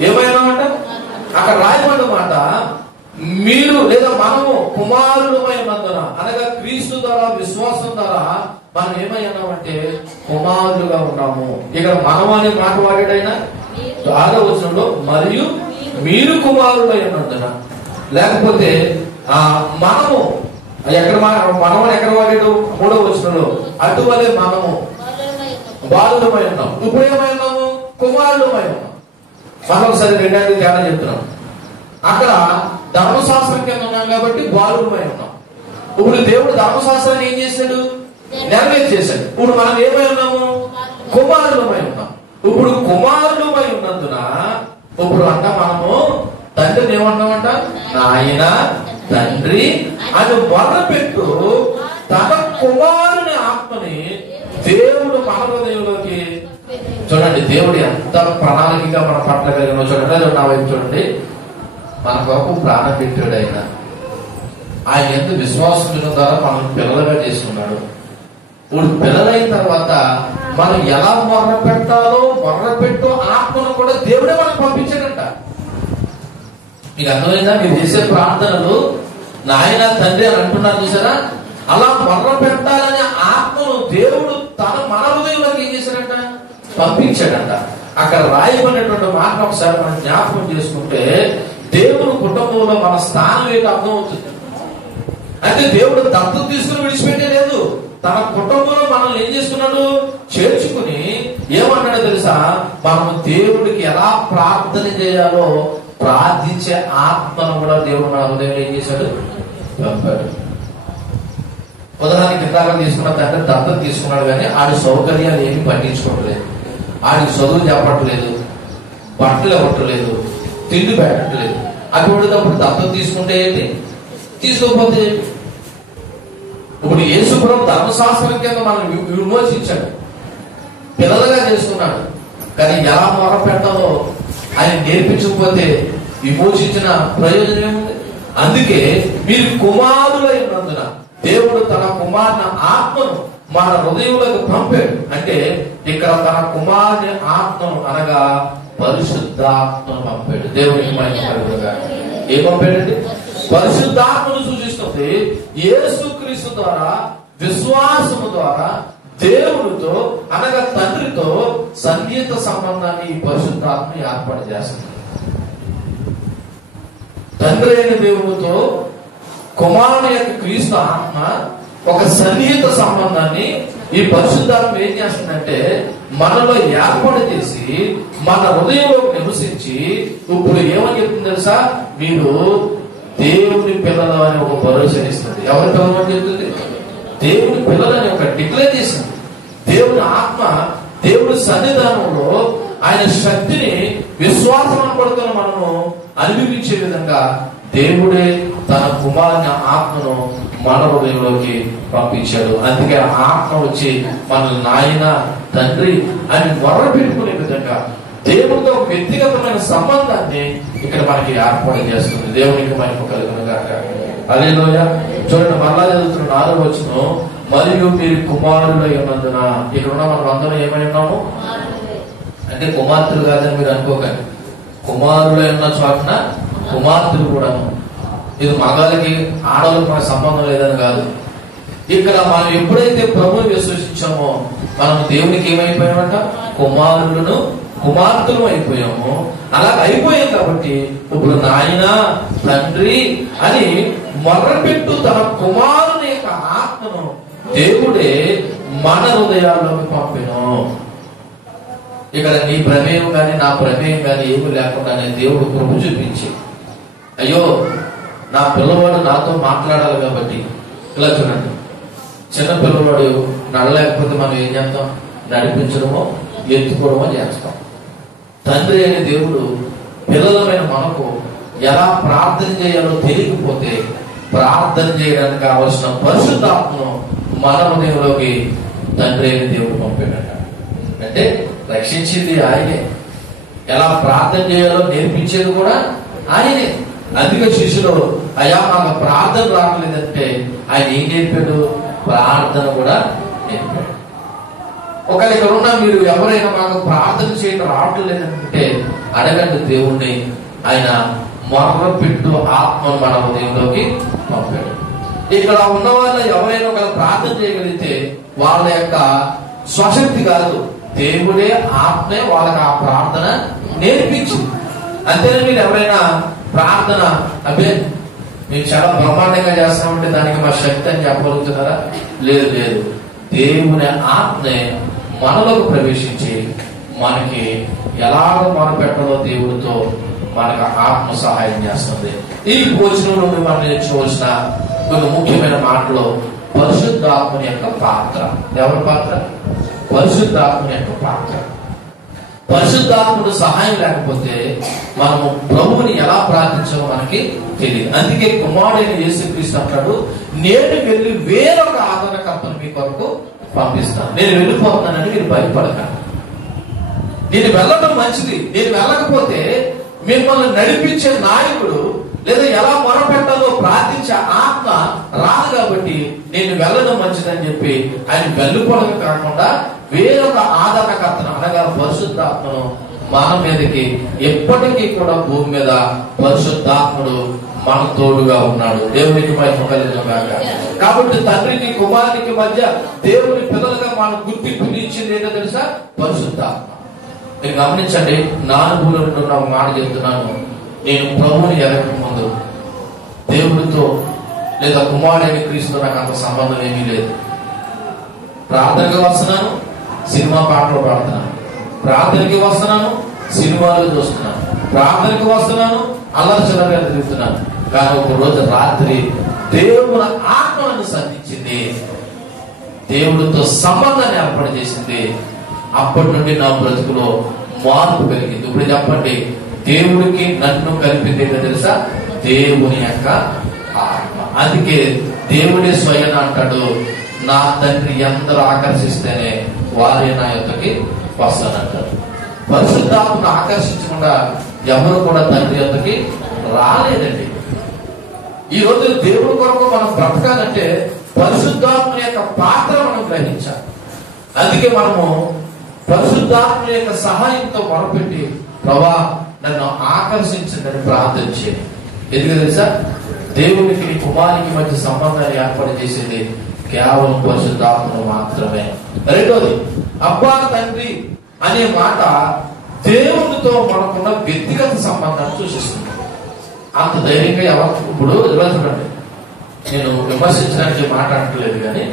ఏమైనామంట? అక్కడ రాయబడిన మాట, మీరు లేదా మనము కుమారులమై ఉన్నందున, అనగా క్రీస్తు ద్వారా, విశ్వాసం ద్వారా మనం ఏమై ఉన్నామంటే కుమారులుగా ఉన్నాము. ఇక్కడ మనం అనే మాట వాడాడైనా 6వ వచనంలో మరియు మీరు కుమారులై ఉన్నందున, లేకపోతే మనము మనమని ఎక్కడ వాడాడు? 3వ వచనంలో అటువలే మనము బాలులమై ఉన్నాం. ఇప్పుడు ఏమై ఉన్నాము? కుమారులమై ఉన్నాం. మనం ఒకసారి రెండేళ్ళు తేడా చెప్తున్నాం. అక్కడ ధర్మశాస్త్రం కింద ఉన్నాం కాబట్టి బాలులమై ఉన్నాం. ఇప్పుడు దేవుడు ధర్మశాస్త్రాన్ని ఏం చేశాడు? నెరవేర్చేశాడు. ఇప్పుడు మనం ఏమై ఉన్నాము? కుమారులమై ఉన్నాం. ఇప్పుడు కుమారులమై ఉన్నందున ఇప్పుడు అంట మనము తండ్రిని ఏమంటామంట? నాయన తండ్రి అని మొర్రపెట్టు తన కుమారుని ఆత్మని దేవుడు మన హృదయంలోకి. చూడండి, దేవుడు ఎంత ప్రణాళికగా మన పట్ల కలిగిన. చూడండి, నా వైపు చూడండి. మన కొరకు ప్రాణం పెట్టాడు ఆయన ఎందుకు విశ్వాసం ద్వారా మనం పిల్లలుగా చేసుకున్నాడు. ఇప్పుడు పిల్లలైన తర్వాత మనం ఎలా మొర్రపెట్టు ఆత్మను కూడా దేవుడే మనకు పంపించాడంట. మీకు అర్థమైందా? మీరు చేసే ప్రార్థనలు నాయన తండ్రి అని అంటున్నారు చూసారా? అలా మొర్రపెట్టాలనే ఆత్మను దేవుడు మన హృదయంలోకి ఏం చేశాడంట? పంపించాడంట. అక్కడ రాయబడినటువంటి మాట ఒకసారి మనం జ్ఞాపకం చేసుకుంటే దేవుని కుటుంబంలో మన స్థానం ఏంటో అర్థమవుతుంది. అంటే దేవుడు దత్తత తీసుకుని విడిచిపెట్టే లేదు. తన కుటుంబంలో మనల్ని ఏం చేసుకున్నాడు? చేర్చుకుని ఏమన్నాడో తెలుసా? మనము దేవుడికి ఎలా ప్రార్థన చేయాలో ప్రార్థించే ఆత్మను కూడా దేవుడు మన హృదయంలో ఏం చేశాడు? పంపాడు. ఉదాహరణకి ఇందాక తీసుకున్న తండ్రి దత్తత తీసుకున్నాడు, కానీ ఆడి సౌకర్యాలు ఏమి పట్టించుకోవట్లేదు. ఆడికి చదువు చెప్పట్లేదు, బట్టలు ఇవ్వట్లేదు, తిండి పెట్టట్లేదు. అటువంటిప్పుడు దత్తత తీసుకుంటే ఏంటి, తీసుకోకపోతే ఇప్పుడు యేసుప్రభు ధర్మశాస్త్రం కింద మనం విమోచించాడు, పిల్లలుగా చేసుకున్నాడు. కానీ ఎలా మొర పెట్టాలో ఆయన నేర్పించకపోతే విమోచించిన ప్రయోజనం ఏముంది? అందుకే మీరు కుమారులై ఉన్నందున దేవుడు తన కుమారుని ఆత్మను మన హృదయంలోకి పంపాడు. అంటే ఇక్కడ తన కుమారుని ఆత్మను అనగా పరిశుద్ధాత్మను పంపాడు. దేవుడికి మహిమ. ఏం పంపాడండి? పరిశుద్ధాత్మను సూచిస్తుంది. యేసుక్రీస్తు ద్వారా, విశ్వాసము ద్వారా దేవుడితో అనగా తండ్రితో సన్నిహిత సంబంధాన్ని ఈ పరిశుద్ధాత్మ ఏర్పాటు చేస్తుంది. తండ్రి అయిన దేవుడితో కుమారుని యొక్క క్రీస్తు ఆత్మ ఒక సన్నిహిత సంబంధాన్ని ఈ పరిశుద్ధాత్మ ఏం చేస్తుందంటే మనలో ఏర్పాటు చేసి మన హృదయంలో నివసించి ఇప్పుడు ఏమని చెప్తుంది తెలుసా? మీరు దేవుని పిల్లలు అని ఒక భరోసా ఇస్తుంది. ఎవరి పిల్లలు అని చెప్తుంది? దేవుని పిల్లలని ఒక డిక్లేర్ చేసింది. దేవుని ఆత్మ దేవుడి సన్నిధానంలో ఆయన శక్తిని విశ్వాసం పడుతున్న మనము అనుభవించే విధంగా దేవుడే తన కుమారుని ఆత్మను మన హృదయంలోకి పంపించాడు. అందుకే ఆత్మ వచ్చి మన నాయన తండ్రి అని మొర్ర పెట్టుకునే విధంగా దేవుడితో వ్యక్తిగతమైన సంబంధాన్ని ఇక్కడ మనకి ఏర్పాటు చేస్తుంది. దేవునికి మహిమ కలుగును గాక. హల్లెలూయా. చూడండి, మరలా చదువుతున్న 4వ వచనం, మరియు మీరు కుమారులై ఉన్నందున. ఇక్కడ ఉన్న మనం అందరం ఏమై ఉన్నాము అంటే కుమార్తెలు కాదని మీరు అనుకోకండి. కుమారులై ఉన్న చోటన కుమార్తెలు కూడాను. ఇది మగాళ్ళకి ఆడవాళ్ళకి మనకు సంబంధం లేదని కాదు. ఇక్కడ మనం ఎప్పుడైతే ప్రభువుని విశ్వసించామో మనం దేవునికి ఏమైపోయామంట, కుమారులను కుమార్తెలు అయిపోయాము. అలా అయిపోయాం కాబట్టి ఇప్పుడు నాయన తండ్రి అని మొర్రపెట్టు తన కుమారుని యొక్క ఆత్మను దేవుడే మన హృదయాల్లోకి పంపెను. ఇక్కడ నీ ప్రమేయం కానీ నా ప్రమేయం కానీ ఏమి లేకుండానే దేవుడు కృప చూపించి, అయ్యో నా పిల్లవాడు నాతో మాట్లాడాలి కాబట్టి. ఇలా చూడండి, చిన్న పిల్లవాడు నడలేకపోతే మనం ఏం చేస్తాం, నడిపించడమో ఎత్తుకోవడమో చేస్తాం. తండ్రి అనే దేవుడు పిల్లలమైన మనకు ఎలా ప్రార్థన చేయాలో తెలియకపోతే ప్రార్థన చేయడానికి కావలసిన పరిశుద్ధాత్మను మన హృదయంలోకి తండ్రి అయిన దేవుడు పంపాడట. అంటే రక్షించింది ఆయనే, ఎలా ప్రార్థన చేయాలో నేర్పించేది కూడా ఆయనే. అందుకే శిష్యులు, అయ్యా మాకు ప్రార్థన రావట్లేదంటే ఆయన ఏం నేర్పాడు, ప్రార్థన కూడా నేర్పాడు. ఒకవేళ ఇక్కడ ఉన్న మీరు ఎవరైనా మాకు ప్రార్థన చేయడం రావట్లేదంటే అడగండి దేవుణ్ణి. ఆయన మొర్రపెట్టు ఆత్మను మన హృదయంలోకి పంపాడు. ఇక్కడ ఉన్న వాళ్ళు ఎవరైనా ఒక ప్రార్థన చేయగలిగితే వాళ్ళ యొక్క స్వశక్తి కాదు, దేవుడే ఆత్మే వాళ్ళకి ఆ ప్రార్థన నేర్పించింది. అంతేనా? మీరు ఎవరైనా ప్రార్థన అబ్బే మేము చాలా బ్రహ్మాండంగా చేస్తామంటే దానికి మా శక్తి అని చెప్పగలుగుతున్నారా? లేదు లేదు. దేవుని ఆత్మే మనలోకి ప్రవేశించి మనకి ఎలాగ మొరపెట్టాలో దేవుడితో మనకు ఆత్మ సహాయం చేస్తుంది. ఈ భోజనంలో మనం నేర్చుకోవాల్సిన కొన్ని ముఖ్యమైన మాటలు, పరిశుద్ధాత్మని యొక్క పాత్ర. ఎవరి పాత్ర? పరిశుద్ధాత్మని యొక్క పాత్ర. పరిశుద్ధాత్ముడు సహాయం లేకపోతే మనము ప్రభువుని ఎలా ప్రార్థించాలో మనకి తెలియదు. అందుకే కుమారుడైన యేసుక్రీస్తు అంటాడు, నేను వెళ్ళి వేరొక ఆదరణకర్తను మీ కొరకు పంపిస్తాను. నేను వెళ్ళిపోతున్నానని మీరు భయపడకండి. నేను వెళ్ళడం మంచిది. నేను వెళ్ళకపోతే మిమ్మల్ని నడిపించే నాయకుడు లేదా ఎలా మొరపెట్టాలో ప్రార్థించే ఆత్మ రాదు. కాబట్టి నేను వెళ్ళడం మంచిదని చెప్పి ఆయన వెళ్ళిపోవడం కాకుండా వేరొక ఆదరణకర్తను అనగా పరిశుద్ధాత్మను మన మీదకి ఎప్పటికీ కూడా భూమి మీద పరిశుద్ధాత్ముడు మన తోడుగా ఉన్నాడు. దేవునికి మహిమ కలుగును గాక. కాబట్టి తండ్రికి కుమారునికి మధ్య దేవుని పిల్లలుగా మనం గుర్తింపు ఇచ్చింది ఏంటో తెలుసా? పరిశుద్ధాత్మ. మీరు గమనించండి, నా అనుభవంలో ఒక మాట చెప్తున్నాను. నేను ప్రభువుని ఎరగక ముందు దేవుడితో లేదా కుమారుడైన క్రీస్తుతో నాకు అంత సంబంధం ఏమీ లేదు. ప్రార్థనకి వస్తున్నాను, సినిమా పాటలు పాడుతున్నాను. ప్రార్థనకి వస్తున్నాను, సినిమాలు చూస్తున్నాను. ప్రార్థనకి వస్తున్నాను, అల్లరి చిల్లరగా తిరుగుతున్నాను. కానీ ఒక రోజు రాత్రి దేవుని ఆత్మను సంధించింది, దేవుడితో సంబంధాన్ని ఏర్పాటు చేసింది. అప్పటి నుండి నా బ్రతుకులో మార్పు కలిగింది. ఇప్పుడు చెప్పండి, దేవుడికి నన్ను కలిపింది ఏంటో తెలుసా? దేవుని యొక్క ఆత్మ. అందుకే దేవుడే స్వయం అంటాడు, నా తండ్రి ఎందరూ ఆకర్షిస్తేనే వారే నా యొక్కకి వస్తానంటారు. పరిశుద్ధాత్మను ఆకర్షించకుండా ఎవరు కూడా తండ్రి యొక్కకి రాలేదండి. ఈ రోజు దేవుడి కొరకు మనం బ్రతకాలంటే పరిశుద్ధాత్మ యొక్క పాత్ర మనం గ్రహించాలి. అందుకే మనము పరిశుద్ధాత్మ యొక్క సహాయంతో మొరపెట్టి, ప్రభా నన్ను ఆకర్షించండి ప్రార్థన చేయండి. ఎందుకు తెలుసా? దేవునికి కుమారునికి మధ్య సంబంధాన్ని ఏర్పాటు చేసేది కేవలం పరిశుద్ధాత్మను మాత్రమే. రెండోది, అబ్బా తండ్రి అనే మాట దేవునితో మనకున్న వ్యక్తిగత సంబంధాన్ని సూచిస్తుంది. అంత ధైర్యంగా ఎవరు ఇప్పుడు చూడండి, నేను విమర్శించడానికి మాట్లాడట్లేదు, కానీ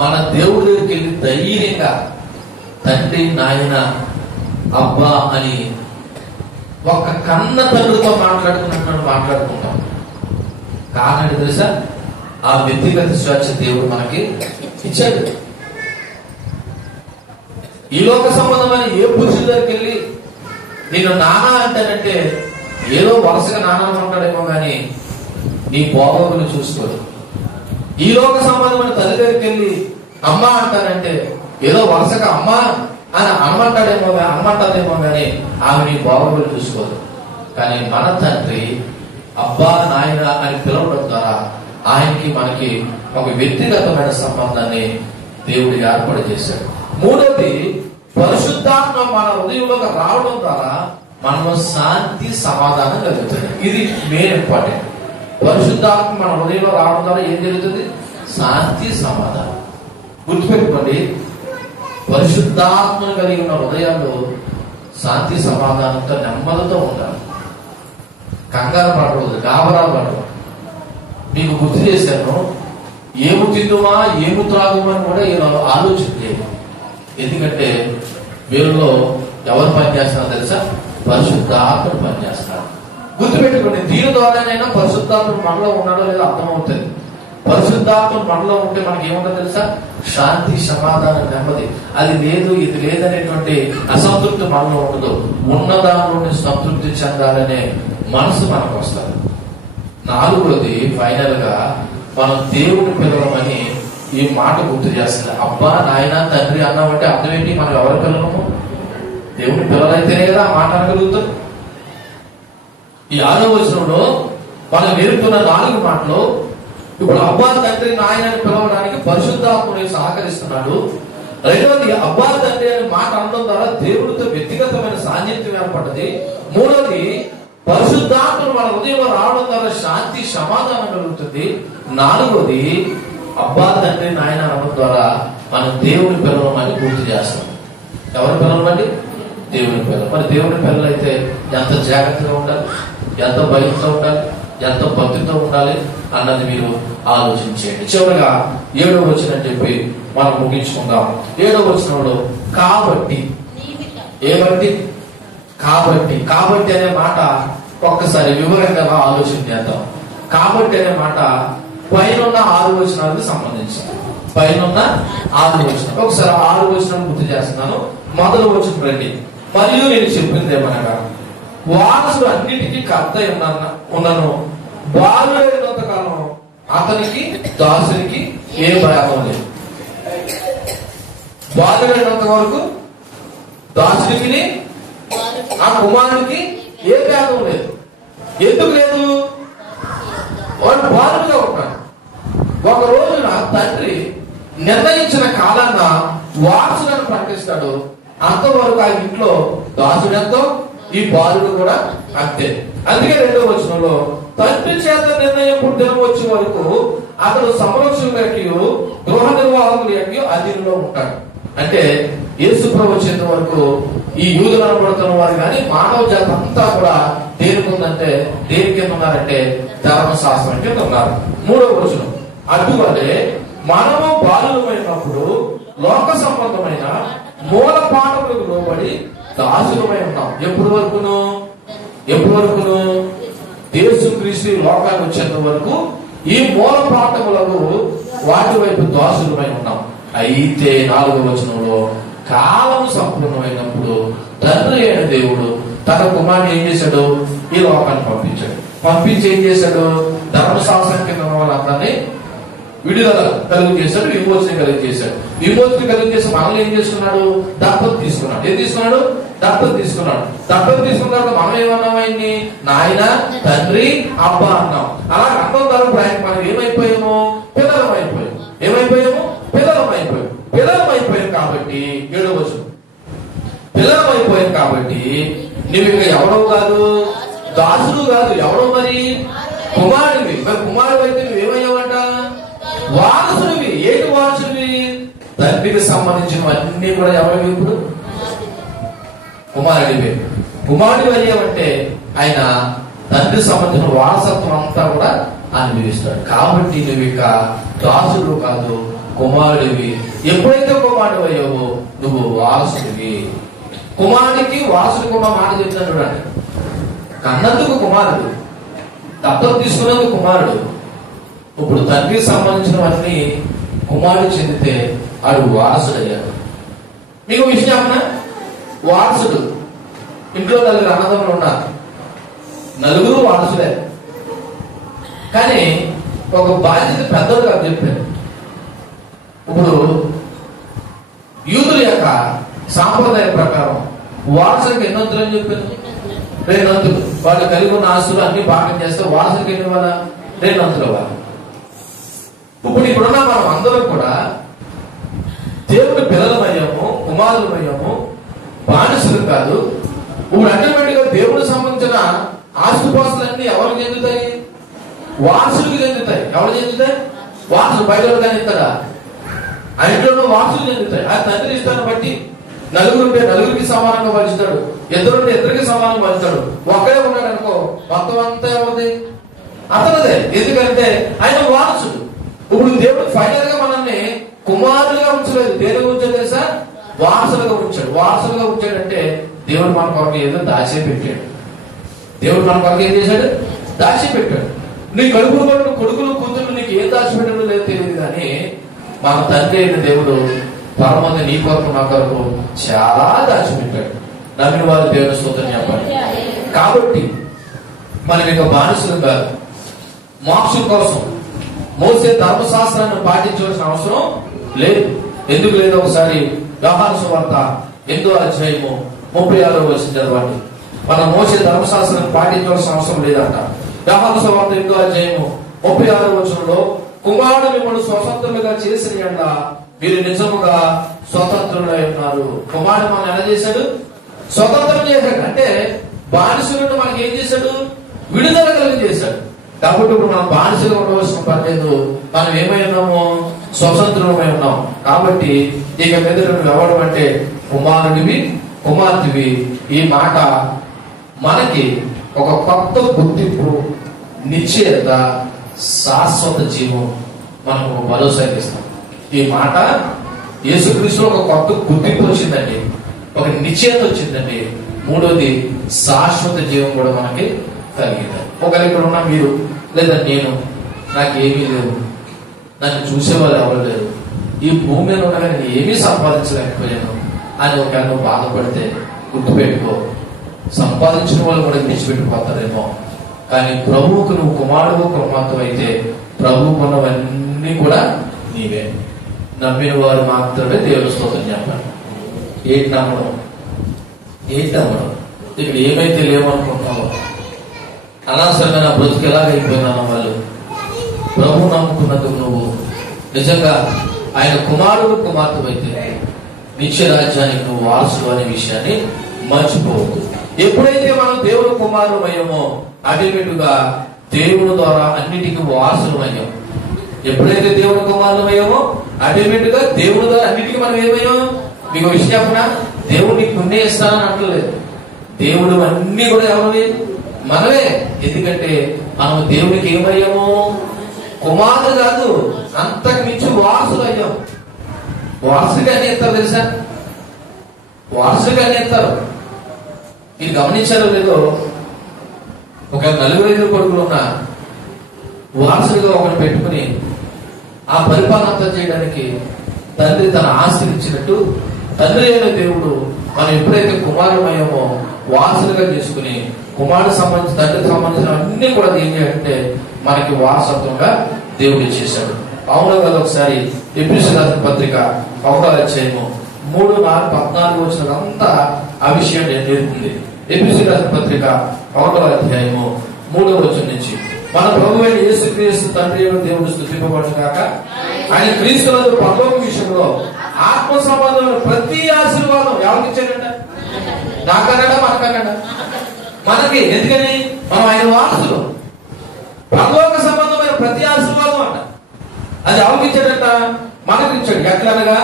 మన దేవుడి దగ్గరికి వెళ్ళి ధైర్యంగా తండ్రి నాయన అబ్బా అని ఒక కన్న తండ్రితో మాట్లాడుకున్నట్టు మాట్లాడుకుంటాం. కారణం తెలుసా? ఆ వ్యక్తిగత స్వేచ్ఛ దేవుడు మనకి ఇచ్చాడు. ఈ లోక సంబంధమైన ఏ పురుషుల దగ్గరికి వెళ్ళి నేను నానా అంటానంటే ఏదో వరుసగా నానా అంటాడేమో కానీ నీ బాగోగులు చూసుకోడు. ఈ లోక సంబంధమైన తల్లి దగ్గరికి వెళ్ళి అమ్మ అంటానంటే ఏదో వరుసగా అమ్మ అని అనమంటాదేమో కానీ ఆమె నీ బాగోగులు చూసుకోదు. కానీ మన తండ్రి అబ్బా నాయన అని పిలవడం ద్వారా ఆయనకి మనకి ఒక వ్యక్తిగతమైన సంబంధాన్ని దేవుడు ఏర్పాటు చేశాడు. మూడోది, పరిశుద్ధాత్మ మన హృదయంలోకి రావడం ద్వారా మనలో శాంతి సమాధానం కలుగుతుంది. ఇది మెయిన్ ఇంపార్టెంట్. పరిశుద్ధాత్మ మన హృదయంలో రావడం ద్వారా ఏం జరుగుతుంది? శాంతి సమాధానం. గుర్తుపెట్టుకోండి, పరిశుద్ధాత్మను కలిగి ఉన్న హృదయాల్లో శాంతి సమాధానంతో నెమ్మదితో ఉండాలి. కంగారు పడకూడదు, గాబరా పడకూడదు. మీకు గుర్తు చేశాను, ఏము తిందుమా ఏము త్రాగుమా అని కూడా ఈయన ఆలోచన చేయాలి. ఎందుకంటే వీళ్ళలో ఎవరు పనిచేస్తున్నారు తెలుసా? పరిశుద్ధాత్మను పనిచేస్తున్నారు. గుర్తుపెట్టుకోండి, దీని ద్వారానైనా పరిశుద్ధాత్మ మనలో ఉన్నాడో లేదో అర్థమవుతుంది. పరిశుద్ధాత్మ మనలో ఉంటే మనకి ఏముంటుందో తెలుసా? శాంతి, సమాధానం, నెమ్మది. అది లేదు ఇది లేదనేటువంటి అసంతృప్తి మనలో ఉండదు. ఉన్నదానిలోని సంతృప్తి చెందాలనే మనసు మనకు వస్తుంది. నాలుగోది, ఫైనల్ గా మనం దేవుని పిలవమని ఈ మాట గుర్తు చేస్తుంది. అబ్బా నాయన తండ్రి అన్నామంటే అర్థం ఏంటి? మనం ఎవరి పిల్లలము? దేవుని పిల్లలైతేనే కదా ఆ మాట అనగలుగుతాం. ఈ 6వ వచనంలో మనం నేర్పుతున్న 4 మాటలు ఇప్పుడు అబ్బా తండ్రి నాయన అని పిలవడానికి పరిశుద్ధాత్ముడు సహకరిస్తున్నాడు. రెండవది, అబ్బా తండ్రి అనే మాట అనడం ద్వారా దేవుడితో వ్యక్తిగతమైన సాన్నిధ్యం ఏర్పడ్డది. మూడవది, పరిశుద్ధాత్ముడు మన హృదయంలో రావడం ద్వారా శాంతి సమాధానం కలుగుతుంది. నాలుగోది, అబ్బా తండ్రి నాయన అనడం ద్వారా మనం దేవుని పిల్లలని పూర్తి చేస్తాం. ఎవరి పిల్లలండి? దేవుని పిల్లలు. మరి దేవుని పిల్లలు అయితే ఎంత జాగ్రత్తగా ఉండాలి, ఎంత భయంతో ఉండాలి, ఎంత భక్తితో ఉండాలి అన్నది మీరు ఆలోచించేయండి. చివరిగా 7వ వచనం చెప్పి మనం ముగించుకుందాం. 7వ వచనంలో కాబట్టి, ఏమంటే కాబట్టి అనే మాట ఒక్కసారి వివరంగా ఆలోచన చేద్దాం. కాబట్టి అనే మాట పైన 6 వచనాలకు సంబంధించింది. పైన 6 వచనం ఒకసారి 6 వచనం గుర్తు చేస్తున్నాను. మొదటి వచనం రండి. మరియు నేను చెప్పింది ఏమనగా, వారసుడు అన్నిటికీ కర్త ఉన్నను, బాలుడైనంత కాలం అతనికి దాసునికి ఏ భేదం లేదు. బాలుడైనంత వరకు దాసుడికి ఆ కుమారుడికి ఏ భేదం లేదు. ఎందుకు లేదు? వాడు బాలుడుగా ఉంటాడు. ఒక రోజున తండ్రి నిర్ణయించిన కాలాన్న వారసులను ప్రకటిస్తాడు. అంతవరకు ఆ ఇంట్లో దాసుడెంతో ఈ బాలుడు కూడా అంతే. అందుకే 2వ వచనంలో తండ్రి చేత నిర్ణయం దినం వచ్చే వరకు అతడు సంరక్షకులకి గృహ నిర్వాహకులకి అధీనంలో ఉంటాడు. అంటే యేసు ప్రభువు వచ్చేంత వరకు ఈ యూదులు అనబడుతున్న వారు కానీ మానవ జాతి అంతా కూడా దేనికి ఉందంటే దేని కింద ఉన్నారంటే ధర్మశాస్త్రం కింద ఉన్నారు. 3వ వచనం, అటువలే మనము బాలులమైనప్పుడు లోక సంబంధమైన మూల పాఠములకు లోబడి దాసులమై ఉన్నాం. ఎప్పటి వరకును యేసుక్రీస్తు లోకానికి వచ్చేంత వరకు ఈ మూల పాఠములకు వాటి వైపు దాసులమై ఉన్నాం. అయితే 4వ వచనంలో కాలం సంపూర్ణమైనప్పుడు తండ్రి అయిన దేవుడు తన కుమారుని ఏం చేశాడు? ఈ లోకాన్ని పంపించి ఏం చేశాడు? ధర్మశాస్త్రం కింద వాళ్ళందరినీ విడుదల కలుగు చేశాడు, విమోచన కలుగు చేశాడు. విమోచన కలుగు చేసి మనల్ని ఏం చేసుకున్నాడు? దత్తత తీసుకున్నాడు. ఏం తీసుకున్నాడు? దత్తత తీసుకున్నాడు. దత్తత తీసుకున్న తర్వాత మనం ఏమన్నాం? ఆయన్ని నాయన, తండ్రి, అబ్బా అన్నాం. అలా అన్నం తరపు ఆయన మనం ఏమైపోయాము? పిల్లలం అయిపోయాం. పిల్లలం అయిపోయాం కాబట్టి 7వ వచనం, పిల్లలం అయిపోయాం కాబట్టి నువ్వు ఇక ఎవడో కాదు, దాసుడు కాదు, ఎవడో మరి కుమారుడివి. మరి కుమారుడు అయితే నువ్వేమయ్యావంట? వారసుడివి. ఏంటి వారసుడివి? తండ్రికి సంబంధించినవన్నీ కూడా ఎవరివి? ఇప్పుడు కుమారుడివి. కుమారుడు అయ్యావంటే ఆయన తండ్రికి సంబంధించిన వారసత్వం అంతా కూడా అనుభవిస్తాడు. కాబట్టి నువ్వు ఇక దాసుడు కాదు, కుమారుడివి. ఎప్పుడైతే కుమారుడు అయ్యావో నువ్వు వారసుడివి. కుమారుడికి వారసుడికి ఉన్న మాట చెప్తాను చూడండి. కన్నందుకు కుమారుడు, దత్తత తీసుకున్నందుకు కుమారుడు. ఇప్పుడు తండ్రికి సంబంధించినవన్నీ కుమారుడు చెందితే ఆడు వారసుడయ్యాడు. మీకు విషయం అన్నా, వారసుడు ఇంట్లో 4 అన్నదమ్ములు ఉన్నారు, 4 వారసులే. కానీ ఒక బాధ్యత పెద్దలు కాదు చెప్పారు. ఇప్పుడు యూదుల యొక్క సాంప్రదాయ ప్రకారం వారసులకు ఎన్ని వంతులు అని చెప్పారు? 2 వంతులు. వాళ్ళు కలిగి ఉన్న ఆస్తులు అన్ని భాగం చేస్తే వారసులకు ఎన్ని ఇవ్వాలా? 2 వంతులు ఇవ్వాలి. ఇప్పుడున్న మనం అందరం కూడా దేవుడి పిల్లలమయ్యాము, కుమారులమయ్యాము, బానిసలు కాదు. ఇప్పుడు ఆటోమేటిక్గా దేవుడికి సంబంధించిన ఆస్తిపాస్తులన్నీ ఎవరికి చెందుతాయి? వారసులకు చెందుతాయి. ఎవరు చెందుతాయి? వారసులు. బయట కానీ ఇస్తాడా? ఆ ఇంట్లో వారసులు చెందుతాయి. ఆ తండ్రి ఇష్టాన్ని బట్టి నలుగురుంటే నలుగురికి సమానంగా పంచుతాడు, ఇద్దరుంటే ఇద్దరికి సమానంగా పంచుతాడు. ఒక్కడే ఉన్నాడు అనుకో, మొత్తం అంతా ఎవరిది? అతనిదే. ఎందుకంటే ఆయన వారసుడు. ఇప్పుడు దేవుడు ఫైనల్ గా మనల్ని కుమారులుగా ఉంచలేదు. దేనిగా ఉంచాడు తెలుసా? వారసులుగా ఉంచాడు. వారసులుగా ఉంచాడంటే దేవుడు మన కొరకు ఏదో దాచి పెట్టాడు. దేవుడు మన కొరకు ఏం చేశాడు? దాచి పెట్టాడు. నీ కడుపులు కొడుకు కొడుకులు కూతురు నీకు ఏం దాచిపెట్టడం లేదో తెలియదు, కానీ మన తండ్రి అయిన దేవుడు పరమంది నీ కొరకు నా కొరకు చాలా దాచిపెట్టాడు. నమ్మిన వారు దేవుని స్తోత్రం చెప్పాలి. కాబట్టి మనం ఇక బానిసలు కాదు. మోక్షం కోసం మోసే ధర్మశాస్త్రాన్ని పాటించవలసిన అవసరం లేదు. ఎందుకు లేదు? ఒకసారి యోహాను సువార్త 8వ అధ్యాయము 36వ వచనం చదవండి. మనం మోసే ధర్మశాస్త్రాన్ని పాటించవలసిన అవసరం లేదంట. యోహాను సువార్త 8వ అధ్యాయము 36వ వచనంలో, కుమారుడు మిమ్మల్ని స్వతంత్రులుగా చేసిన యెడల మీరు నిజముగా స్వతంత్రులై ఉన్నారు. కుమారుడు మనం ఎలా చేశాడు? స్వతంత్రం చేశాడు. అంటే బానిసలు మనకి ఏం చేశాడు? విడుదల కలిగి చేశాడు. కాబట్టి ఇప్పుడు మనం బానిసలుగా ఉండవలసిన పని లేదు. మనం ఏమై ఉన్నాము? స్వతంత్రమై ఉన్నాం. కాబట్టి ఇక మీద నువ్వు ఎవరు అంటే కుమారుడివి, కుమార్తెవి. ఈ మాట మనకి ఒక కొత్త గుర్తింపు, నిశ్చయత, శాశ్వత జీవం మనకు భరోసా ఇస్తాం. ఈ మాట యేసుక్రీస్తులో ఒక కొత్త గుర్తింపు వచ్చిందండి, ఒక నిశ్చయత వచ్చిందండి. మూడోది శాశ్వత జీవం కూడా మనకి కలిగింది. ఒకవేళ ఇక్కడ ఉన్న మీరు లేదా నేను, నాకేమీ లేదు, నన్ను చూసేవాళ్ళు ఎవరు లేరు, ఈ భూమి మీద ఉండగా నేను ఏమీ సంపాదించలేకపోయాను అని ఒకవేళ నువ్వు బాధపడితే గుర్తుపెట్టుకో, సంపాదించిన వాళ్ళు కూడా విడిచిపెట్టిపోతారేమో. కానీ ప్రభువుకు నువ్వు కుమారుడు కుమార్తె అయితే ప్రభువుకున్నవన్నీ కూడా నీవే. నమ్మిన వారు మాత్రమే దేవుని స్తోత్రం చెప్పాలి. ఏంటి నమ్మడం? ఇక్కడ ఏమైతే లేవనుకుంటున్నావో, అనవసరమైన బ్రతుకు ఎలాగైపోయినానో వాళ్ళు ప్రభు నమ్ముకున్నందుకు నువ్వు నిజంగా ఆయన కుమారుడు కుమార్తె అయితే నిత్య రాజ్యానికి నువ్వు వారసుడు అనే విషయాన్ని మర్చిపోవద్దు. ఎప్పుడైతే మనం దేవుడు కుమారుడు అయ్యామో అదేవిధంగా దేవుడు ద్వారా అన్నిటికీ వారసులు అయ్యాం. ఎప్పుడైతే దేవుడు కుమారుడు అయ్యామో అదేవిధంగా దేవుడు ద్వారా అన్నిటికీ మనం ఏమయ్యాం? మీకు విషయం చెప్పనా? దేవుడు నీకు పుణ్యం ఇస్తానని అంటలేదు. దేవుడు అన్ని కూడా ఎవరివి? మనమే. ఎందుకంటే మనం దేవుడికి ఏమయ్యాము? కుమారుడు కాదు, అంతకు మించి వారసులు అయ్యాం. వారసుగా అని ఎత్తారు తెలుసా? వారసుగా అని ఎత్తారు. మీరు గమనించారో లేదో, ఒక 4 కొడుకులు ఉన్న వారసులుగా ఒకటి పెట్టుకుని ఆ పరిపాలన అంతా చేయడానికి తండ్రి తన ఆస్తిని ఇచ్చినట్టు తండ్రి అయిన దేవుడు మనం ఎప్పుడైతే కుమారుమయ్యామో వారసులుగా చేసుకుని కుమారుడు సంబంధించి తండ్రికి సంబంధించిన అన్ని కూడా ఏం చేయాలంటే మనకి వారసత్వంగా దేవుడు చేశాడు. అవును కదా? ఒకసారి ఎఫెసీయులకు రాసిన పత్రిక 1వ అధ్యాయము 3, 4, 14 వచ్చినంతా ఆ విషయం నేర్పుతుంది. ఎఫెసీయులకు రాసిన పత్రిక 1వ అధ్యాయము 3వ వచనం నుంచి, మన ప్రభువైన యేసుక్రీస్తు తండ్రి దేవుడు స్తుతింపబడును గాక. ఆయన క్రీస్తులో పరలోక విషయంలో ఆత్మ సంబంధమైన ప్రతి ఆశీర్వాదం ఎవరికి ఇచ్చాడంట? నాకన్నాడా? మనకన్నాడా? మనకి. ఎందుకని? మనం ఆయన వారసులు. పరలోక సంబంధమైన ప్రతి ఆశీర్వాదం అంట అది ఎవరికి ఇచ్చాడంట? మనకి ఇచ్చాడు. ఎట్లనగా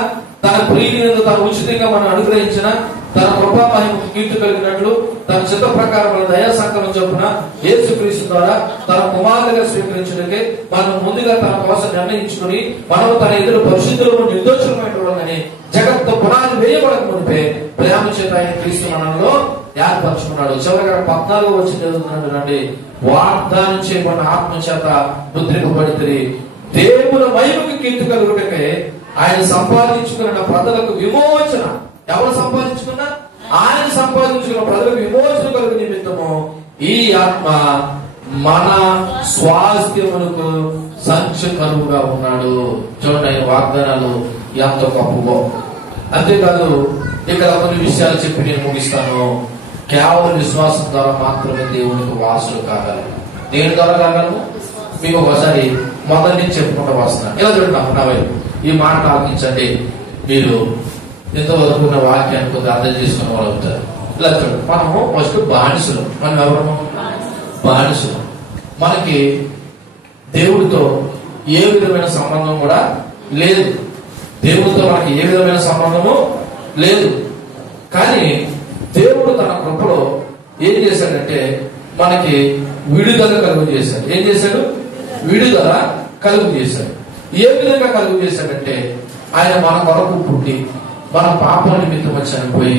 తన ప్రియుని తన ఉచితంగా మనం అనుగ్రహించిన తన కృపా మహిమకు కీర్తి కలిగినట్లు తన చిత్త ప్రకారం దయా సంకల్పం చొప్పున యేసుక్రీస్తు ద్వారా తన కుమారులుగా స్వీకరించడానికి మనం ముందుగా తన కోసం నిర్ణయించుకుని మనం తన ఎదురు పరిశుద్ధులను నిర్దోషులమైనని జగత్తు పునాది వేయబడక మునిపే ప్రేమ చేత ఆయన క్రీస్తు మనలో ఏర్పరచుకున్నాడు. చివరిగా 14వ వచనం చదువుతున్నాడు. వాగ్దానం చేయబడిన ఆత్మ చేత ముద్రింపబడితే దేవుని మహిమకు కీర్తి కలుగుటకే ఆయన సంపాదించుకున్న ప్రజలకు విమోచన. ఎవరు సంపాదించుకున్నా? ఆయన సంపాదించుకున్న ప్రజలకు విమోచన కలుగు నిమిత్తము ఈ ఆత్మ మన స్వాస్థ్యములకు సంచకరువుగా ఉన్నాడు. చూడండి, ఆయన వాగ్దానాలు ఎంత గొప్పవో. అంతేకాదు ఇక్కడ కొన్ని విషయాలు చెప్పి నేను ముగిస్తాను. కేవలం విశ్వాసం ద్వారా మాత్రమే దేవునికి వారసులు కాగలము. దేని ద్వారా కాగలము? మీకు ఒకసారి మొదటి నుంచి చెప్పుకుంటూ వస్తున్నాను. ఇలా చూడండి నా వైపు, ఈ మాట ఆలోచించండి. మీరు ఎంతవరకు ఉన్న వాక్యాన్ని కొద్దిగా అర్థం చేసుకున్న వాళ్ళు అవుతారు. ఇలా చూడండి, మనము ఫస్ట్ బానిసలు. మనం ఎవరు? బానిసలు. మనకి దేవుడితో ఏ విధమైన సంబంధం కూడా లేదు. దేవుడితో మనకి ఏ విధమైన సంబంధము లేదు. కానీ దేవుడు తన కృపలో ఏం చేశాడంటే మనకి విడుదల కలుగు చేశాడు. ఏం చేశాడు? విడుదల కలుగు చేశాడు. ఏ విధంగా కలుగు చేశాడంటే ఆయన మన కొరకు పుట్టి మన పాపల నిమిత్తం చనిపోయి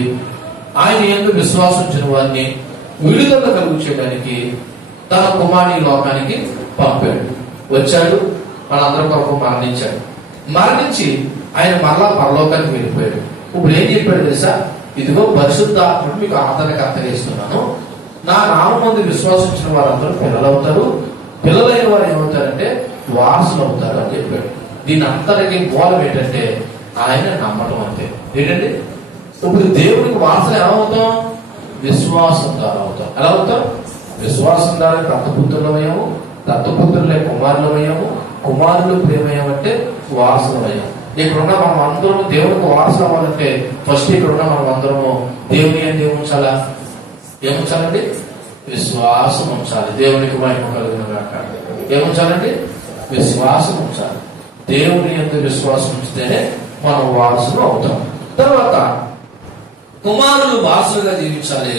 ఆయన యందు విశ్వాసించిన వారిని విడుదల కలుగు చేయడానికి తన కుమారుని లోకానికి పంపాడు. వచ్చాడు, మనందరి కొరకు మరణించాడు. మరణించి ఆయన మరలా పరలోకానికి వెళ్ళిపోయాడు. ఇప్పుడు ఏం చెప్పాడు తెలుసా? ఇదిగో పరిశుద్ధాత్ముడు మీకు ఆదరణకర్తగా ఇస్తున్నాను. నా నామం ముందు విశ్వాసించిన వారందరూ పిల్లలవుతారు. పిల్లలైన వారు ఏమవుతారంటే వారసులు అవుతారు అని చెప్పాడు. దీని అంతటికి మూలం ఏంటంటే ఆయన నమ్మటం. అంతే. ఏంటండి? ఇప్పుడు దేవుడికి వారసులు ఎలా అవుతాం? విశ్వాసం ద్వారా అవుతాం. ఎలా అవుతాం? విశ్వాసం ద్వారా దత్తపుత్రులమయ్యాము, దత్తపుత్రులే కుమారులమయ్యాము, కుమారులు ప్రేమయ్యామంటే వారసులమయ్యాము. ఇక్కడున్న మనం అందరము దేవుడికి వారసులు అవ్వాలంటే ఫస్ట్ ఇక్కడున్న మనం అందరము దేవుని అంటే ఏముంచాలా? ఏముంచాలండి? విశ్వాసం ఉంచాలి. దేవునికి మహిమ కలిగిన గాక. ఏముంచాలండి? విశ్వాసం ఉంచాలి. దేవుని యందు విశ్వాసం ఉంచితేనే మనం వారసులు అవుతాం. తర్వాత కుమారులు వారసులుగా జీవించాలి.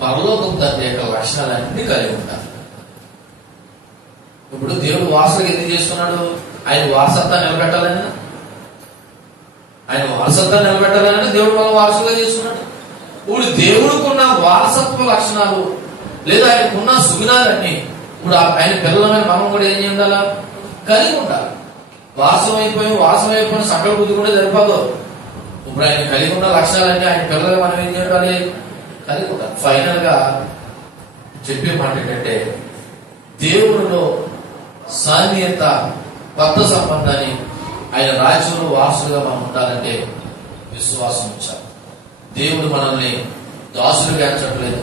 పరలోకం తండ్రి యొక్క లక్షణాలన్నీ కలిగి ఉంటారు. ఇప్పుడు దేవుడు వారసులుగా ఎందుకు చేస్తున్నాడు? ఆయన వారసత్వాన్ని నిలబెట్టాలని, ఆయన వారసత్వాన్ని నిలబెట్టాలని దేవుడు మన వారసులుగా చేస్తున్నాడు. ఇప్పుడు దేవుడికున్న వారసత్వ లక్షణాలు లేదా ఆయనకున్న సుగుణాలన్నీ ఇప్పుడు ఆయన పిల్లలమైన మనం కూడా ఏం చేయాలా? కలిగి ఉండాలి. వారసం అయిపోయిన సకల బుద్ధి కూడా సరిపోదు. ఇప్పుడు ఆయన కలిగి ఉన్న లక్షణాలన్నీ ఆయన పిల్లలు మనం ఏం చేయాలి? కలిగి ఉండాలి. ఫైనల్ గా చెప్పే మాట ఏంటంటే దేవుడిలో సాన్నిహిత కొత్త సంబంధాన్ని ఆయన రాజ్యంలో వారసులుగా మనం ఉండాలంటే విశ్వాసం ఉంచాలి. దేవుడు మనల్ని దాసులుగా ఎంచట్లేదు,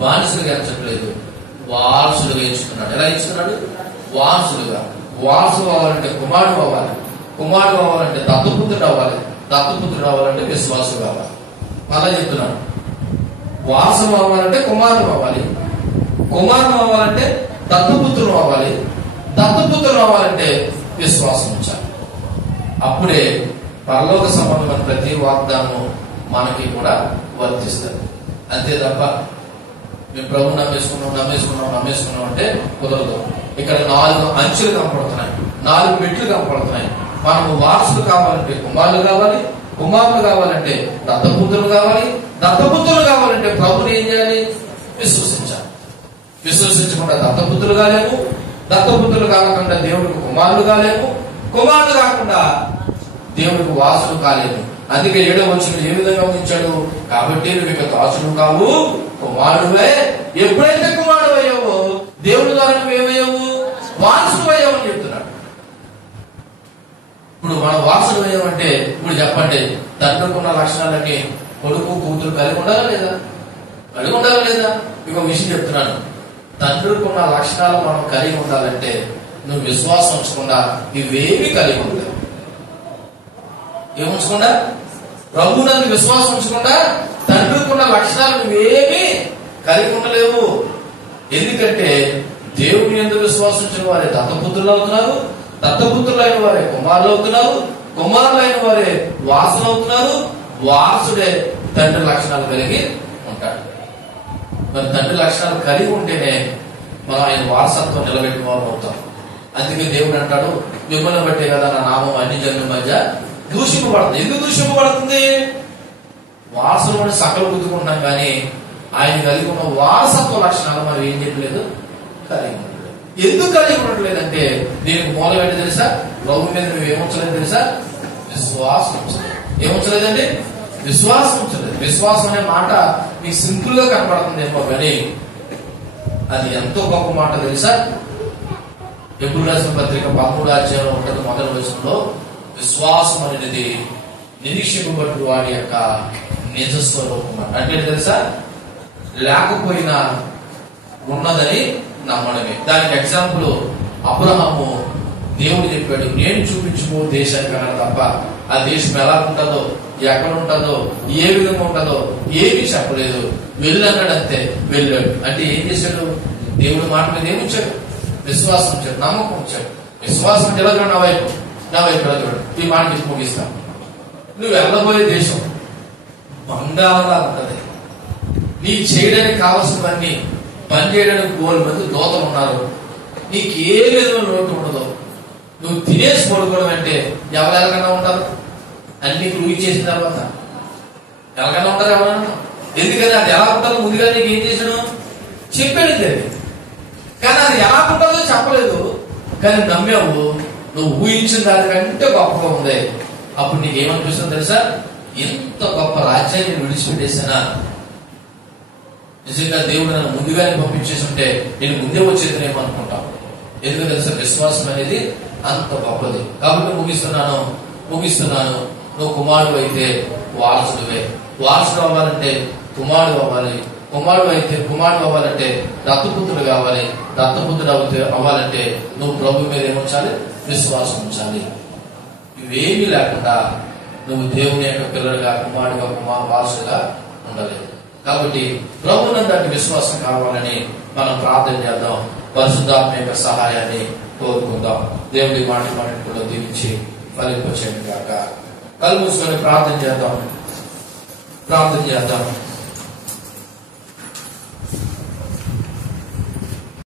బానిసలుగా ఎంచట్లేదు, వారసులుగా ఎంచుకున్నాడు. ఎలా ఎంచుకున్నాడు? వారసులుగా. వారసులు అవ్వాలంటే కుమారుడు అవ్వాలి, కుమారుడు అవ్వాలంటే దత్తపుత్రుడు అవ్వాలి, దత్తపుత్రుడు అవ్వాలంటే విశ్వాసం కావాలి. అలా చెప్తున్నాడు. వారసులు అవ్వాలంటే కుమారుడు అవ్వాలి, కుమారుడు అవ్వాలంటే దత్తపుత్రుడు అవ్వాలి, దత్తపుత్రుడు అవ్వాలంటే విశ్వాసం ఉంచాలి. అప్పుడే పరలోక సంబంధమైన ప్రతి వాగ్దానం మనకి కూడా వర్తిస్తుంది. అంతే తప్ప మేము ప్రభు నమ్మేసుకున్నాం అంటే కుదరదు. ఇక్కడ 4 అంచులు కనపడుతున్నాయి, 4 మెట్లు కనపడుతున్నాయి. మనము వారసులు కావాలంటే కుమారులు కావాలి, కుమారులు కావాలంటే దత్తపుత్రులు కావాలి, దత్తపుత్రులు కావాలంటే ప్రభుని ఏం చేయాలి? విశ్వసించాలి. విశ్వసించకుండా దత్తపుత్రులు కాలేము, దత్తపుత్రులు కాకుండా దేవుడికి కుమారులు కాలేము, కుమారులు కాకుండా దేవుడికి వారసులు కాలేము. అందుకే 7వ వచనం ఏ విధంగా ఉంచాడు? కాబట్టి నువ్వు ఇక దాసుడు కావు, కుమారుడువే. ఎప్పుడైతే కుమారుడు అయ్యావో దేవుడి ద్వారా నువ్వేమయ్యావు? వారసుడు అయ్యావు అని చెప్తున్నాడు. ఇప్పుడు మనం వారసుడు అయ్యామంటే ఇప్పుడు చెప్పండి, తండ్రికున్న లక్షణాలన్నీ కొడుకు కూతురు కలిగి ఉండాలా లేదా? కలిగి ఉండాలా లేదా? ఇంకో విషయం చెప్తున్నాను. తండ్రికున్న లక్షణాలు మనం కలిగి ఉండాలంటే నువ్వు విశ్వాసం ఉంచకుండా ఇవేమి కలిగి ఉండదు. ఏముంచకుండా? ప్రభువునందు విశ్వాసం ఉంచకుండా తండ్రికున్న లక్షణాలు నువ్వేమీ కలిగి ఉండలేవు. ఎందుకంటే దేవుని యందు విశ్వాసించిన వారే దత్తపుత్రులు అవుతున్నారు, దత్తపుత్రులైన వారే కుమారులు అవుతున్నారు, కుమారులైన వారే వారసులు అవుతున్నారు. వారసుడే తండ్రి లక్షణాలు కలిగి ఉంటాడు. మరి తండ్రి లక్షణాలు కలిగి ఉంటేనే మనం ఆయన వారసత్వం నిలబెట్టిన వారు అవుతాం. అందుకే దేవుడు అంటాడు, మిమ్మల్ని బట్టే కదా నా నామం అన్ని జనుల మధ్య దూషింపబడుతుంది. ఎందుకు దూషింపబడుతుంది? వారసులు సకల గుద్దుకుంటున్నాం, కానీ ఆయన కలిగి ఉన్న వారసత్వ లక్షణాలు మనం ఏం చేయట్లేదు, కలిగి ఉండట్లేదు. ఎందుకు కలిగి ఉండట్లేదంటే దీనికి మూలం ఏంటి తెలుసా? ప్రభు మీద నువ్వు ఏముంచలేదు తెలుసా? విశ్వాసం ఉంచలేదు. ఏముంచలేదండి? విశ్వాసం ఉంచలేదు. విశ్వాసం అనే మాట మీకు సింపుల్ గా కనపడుతుందేమో, కానీ అది ఎంతో గొప్ప మాట తెలుసా? ఎబ్రాయిల రాసిన పత్రిక 13వ అధ్యాయంలో ఉంటుంది. మొదటి వచనంలో విశ్వాసం అనేది నిరీక్షింపబడు వాడి యొక్క నిజ స్వరూపం. అంటే తెలుసా, లేకపోయినా ఉన్నదని నమ్మడమే. దానికి ఎగ్జాంపుల్ అబ్రహాము. దేవుడు చెప్పాడు, నేను చూపించుకో దేశానికి అన్నాడు తప్ప ఆ దేశం ఎలా ఉంటుందో, ఎక్కడ ఉంటుందో, ఏ విధంగా ఉంటుందో ఏమీ చెప్పలేదు. వెళ్ళన్నాడు అంతే, వెళ్ళాడు. అంటే ఏం చేశాడు? దేవుడి మాట మీద ఏమిచ్చాడు? విశ్వాసం ఇచ్చాడు, నమ్మకం ఇచ్చాడు. విశ్వాసం అంటే ఎలా చూడండి, నా వైపు ఎలా చూడండి. ఈ మాట చెప్పి ముగిస్తాను. నువ్వు వెళ్ళబోయే దేశం బంగారంలా ఉంటది. నీకు చేయడానికి కావాల్సినవన్నీ పని చేయడానికి 3 మంది దోతలు ఉన్నారు. నీకు ఏ విధమైన లోటు ఉండదు. నువ్వు తినేసి పడుకోవడం అంటే ఎవరు ఎలాగైనా ఉంటారు? అన్ని నువ్వు చేసిన తర్వాత ఎలాగైనా ఉంటారు ఎవరైనా? ఎందుకని అది ఎలా ఉంటుందో ముందుగా నీకు ఏం చేసాడు? చెప్పాడు తెలియదు. కానీ అది ఎలా ఉంటుందో చెప్పలేదు. కానీ నమ్మావు. నువ్వు ఊహించిన దానికంటే గొప్పగా ఉంది. అప్పుడు నీకేమనిపిస్తుంది తెలుసా? ఎంత గొప్ప రాజ్యాన్ని విడిచిపెట్టేసినా నిజంగా దేవుడు నన్ను ముందుగానే పంపించేసి ఉంటే నేను ముందే వచ్చేదినేమో అనుకుంటాను. ఎందుకు తెలుసా? విశ్వాసం అనేది అంత గొప్పది. కాబట్టి ముగిస్తున్నాను. నువ్వు కుమారుడు అయితే వారసుడివే. వారసుడు అవ్వాలంటే కుమారుడు అవ్వాలి. కుమారుడు అవ్వాలంటే దత్తపుత్రుడు కావాలి. దత్తపుత్రుడు అవ్వాలంటే నువ్వు ప్రభు మీద ఏముంచాలి? విశ్వాసం ఉంచాలి. ఇవేమీ లేకుండా నువ్వు దేవుని యొక్క పిల్లలుగా, కుమారుడుగా, వారసుగా ఉండలేదు. కాబట్టి ప్రభునందరి విశ్వాసం కావాలని మనం ప్రార్థన చేద్దాం. పరిశుద్ధాత్మ యొక్క సహాయాన్ని కోరుకుందాం. దేవుడి మాట కూడా దీవించి ఫలింపచేయండి గాక. కళ్ళు మూసుకొని ప్రార్థన చేద్దాం.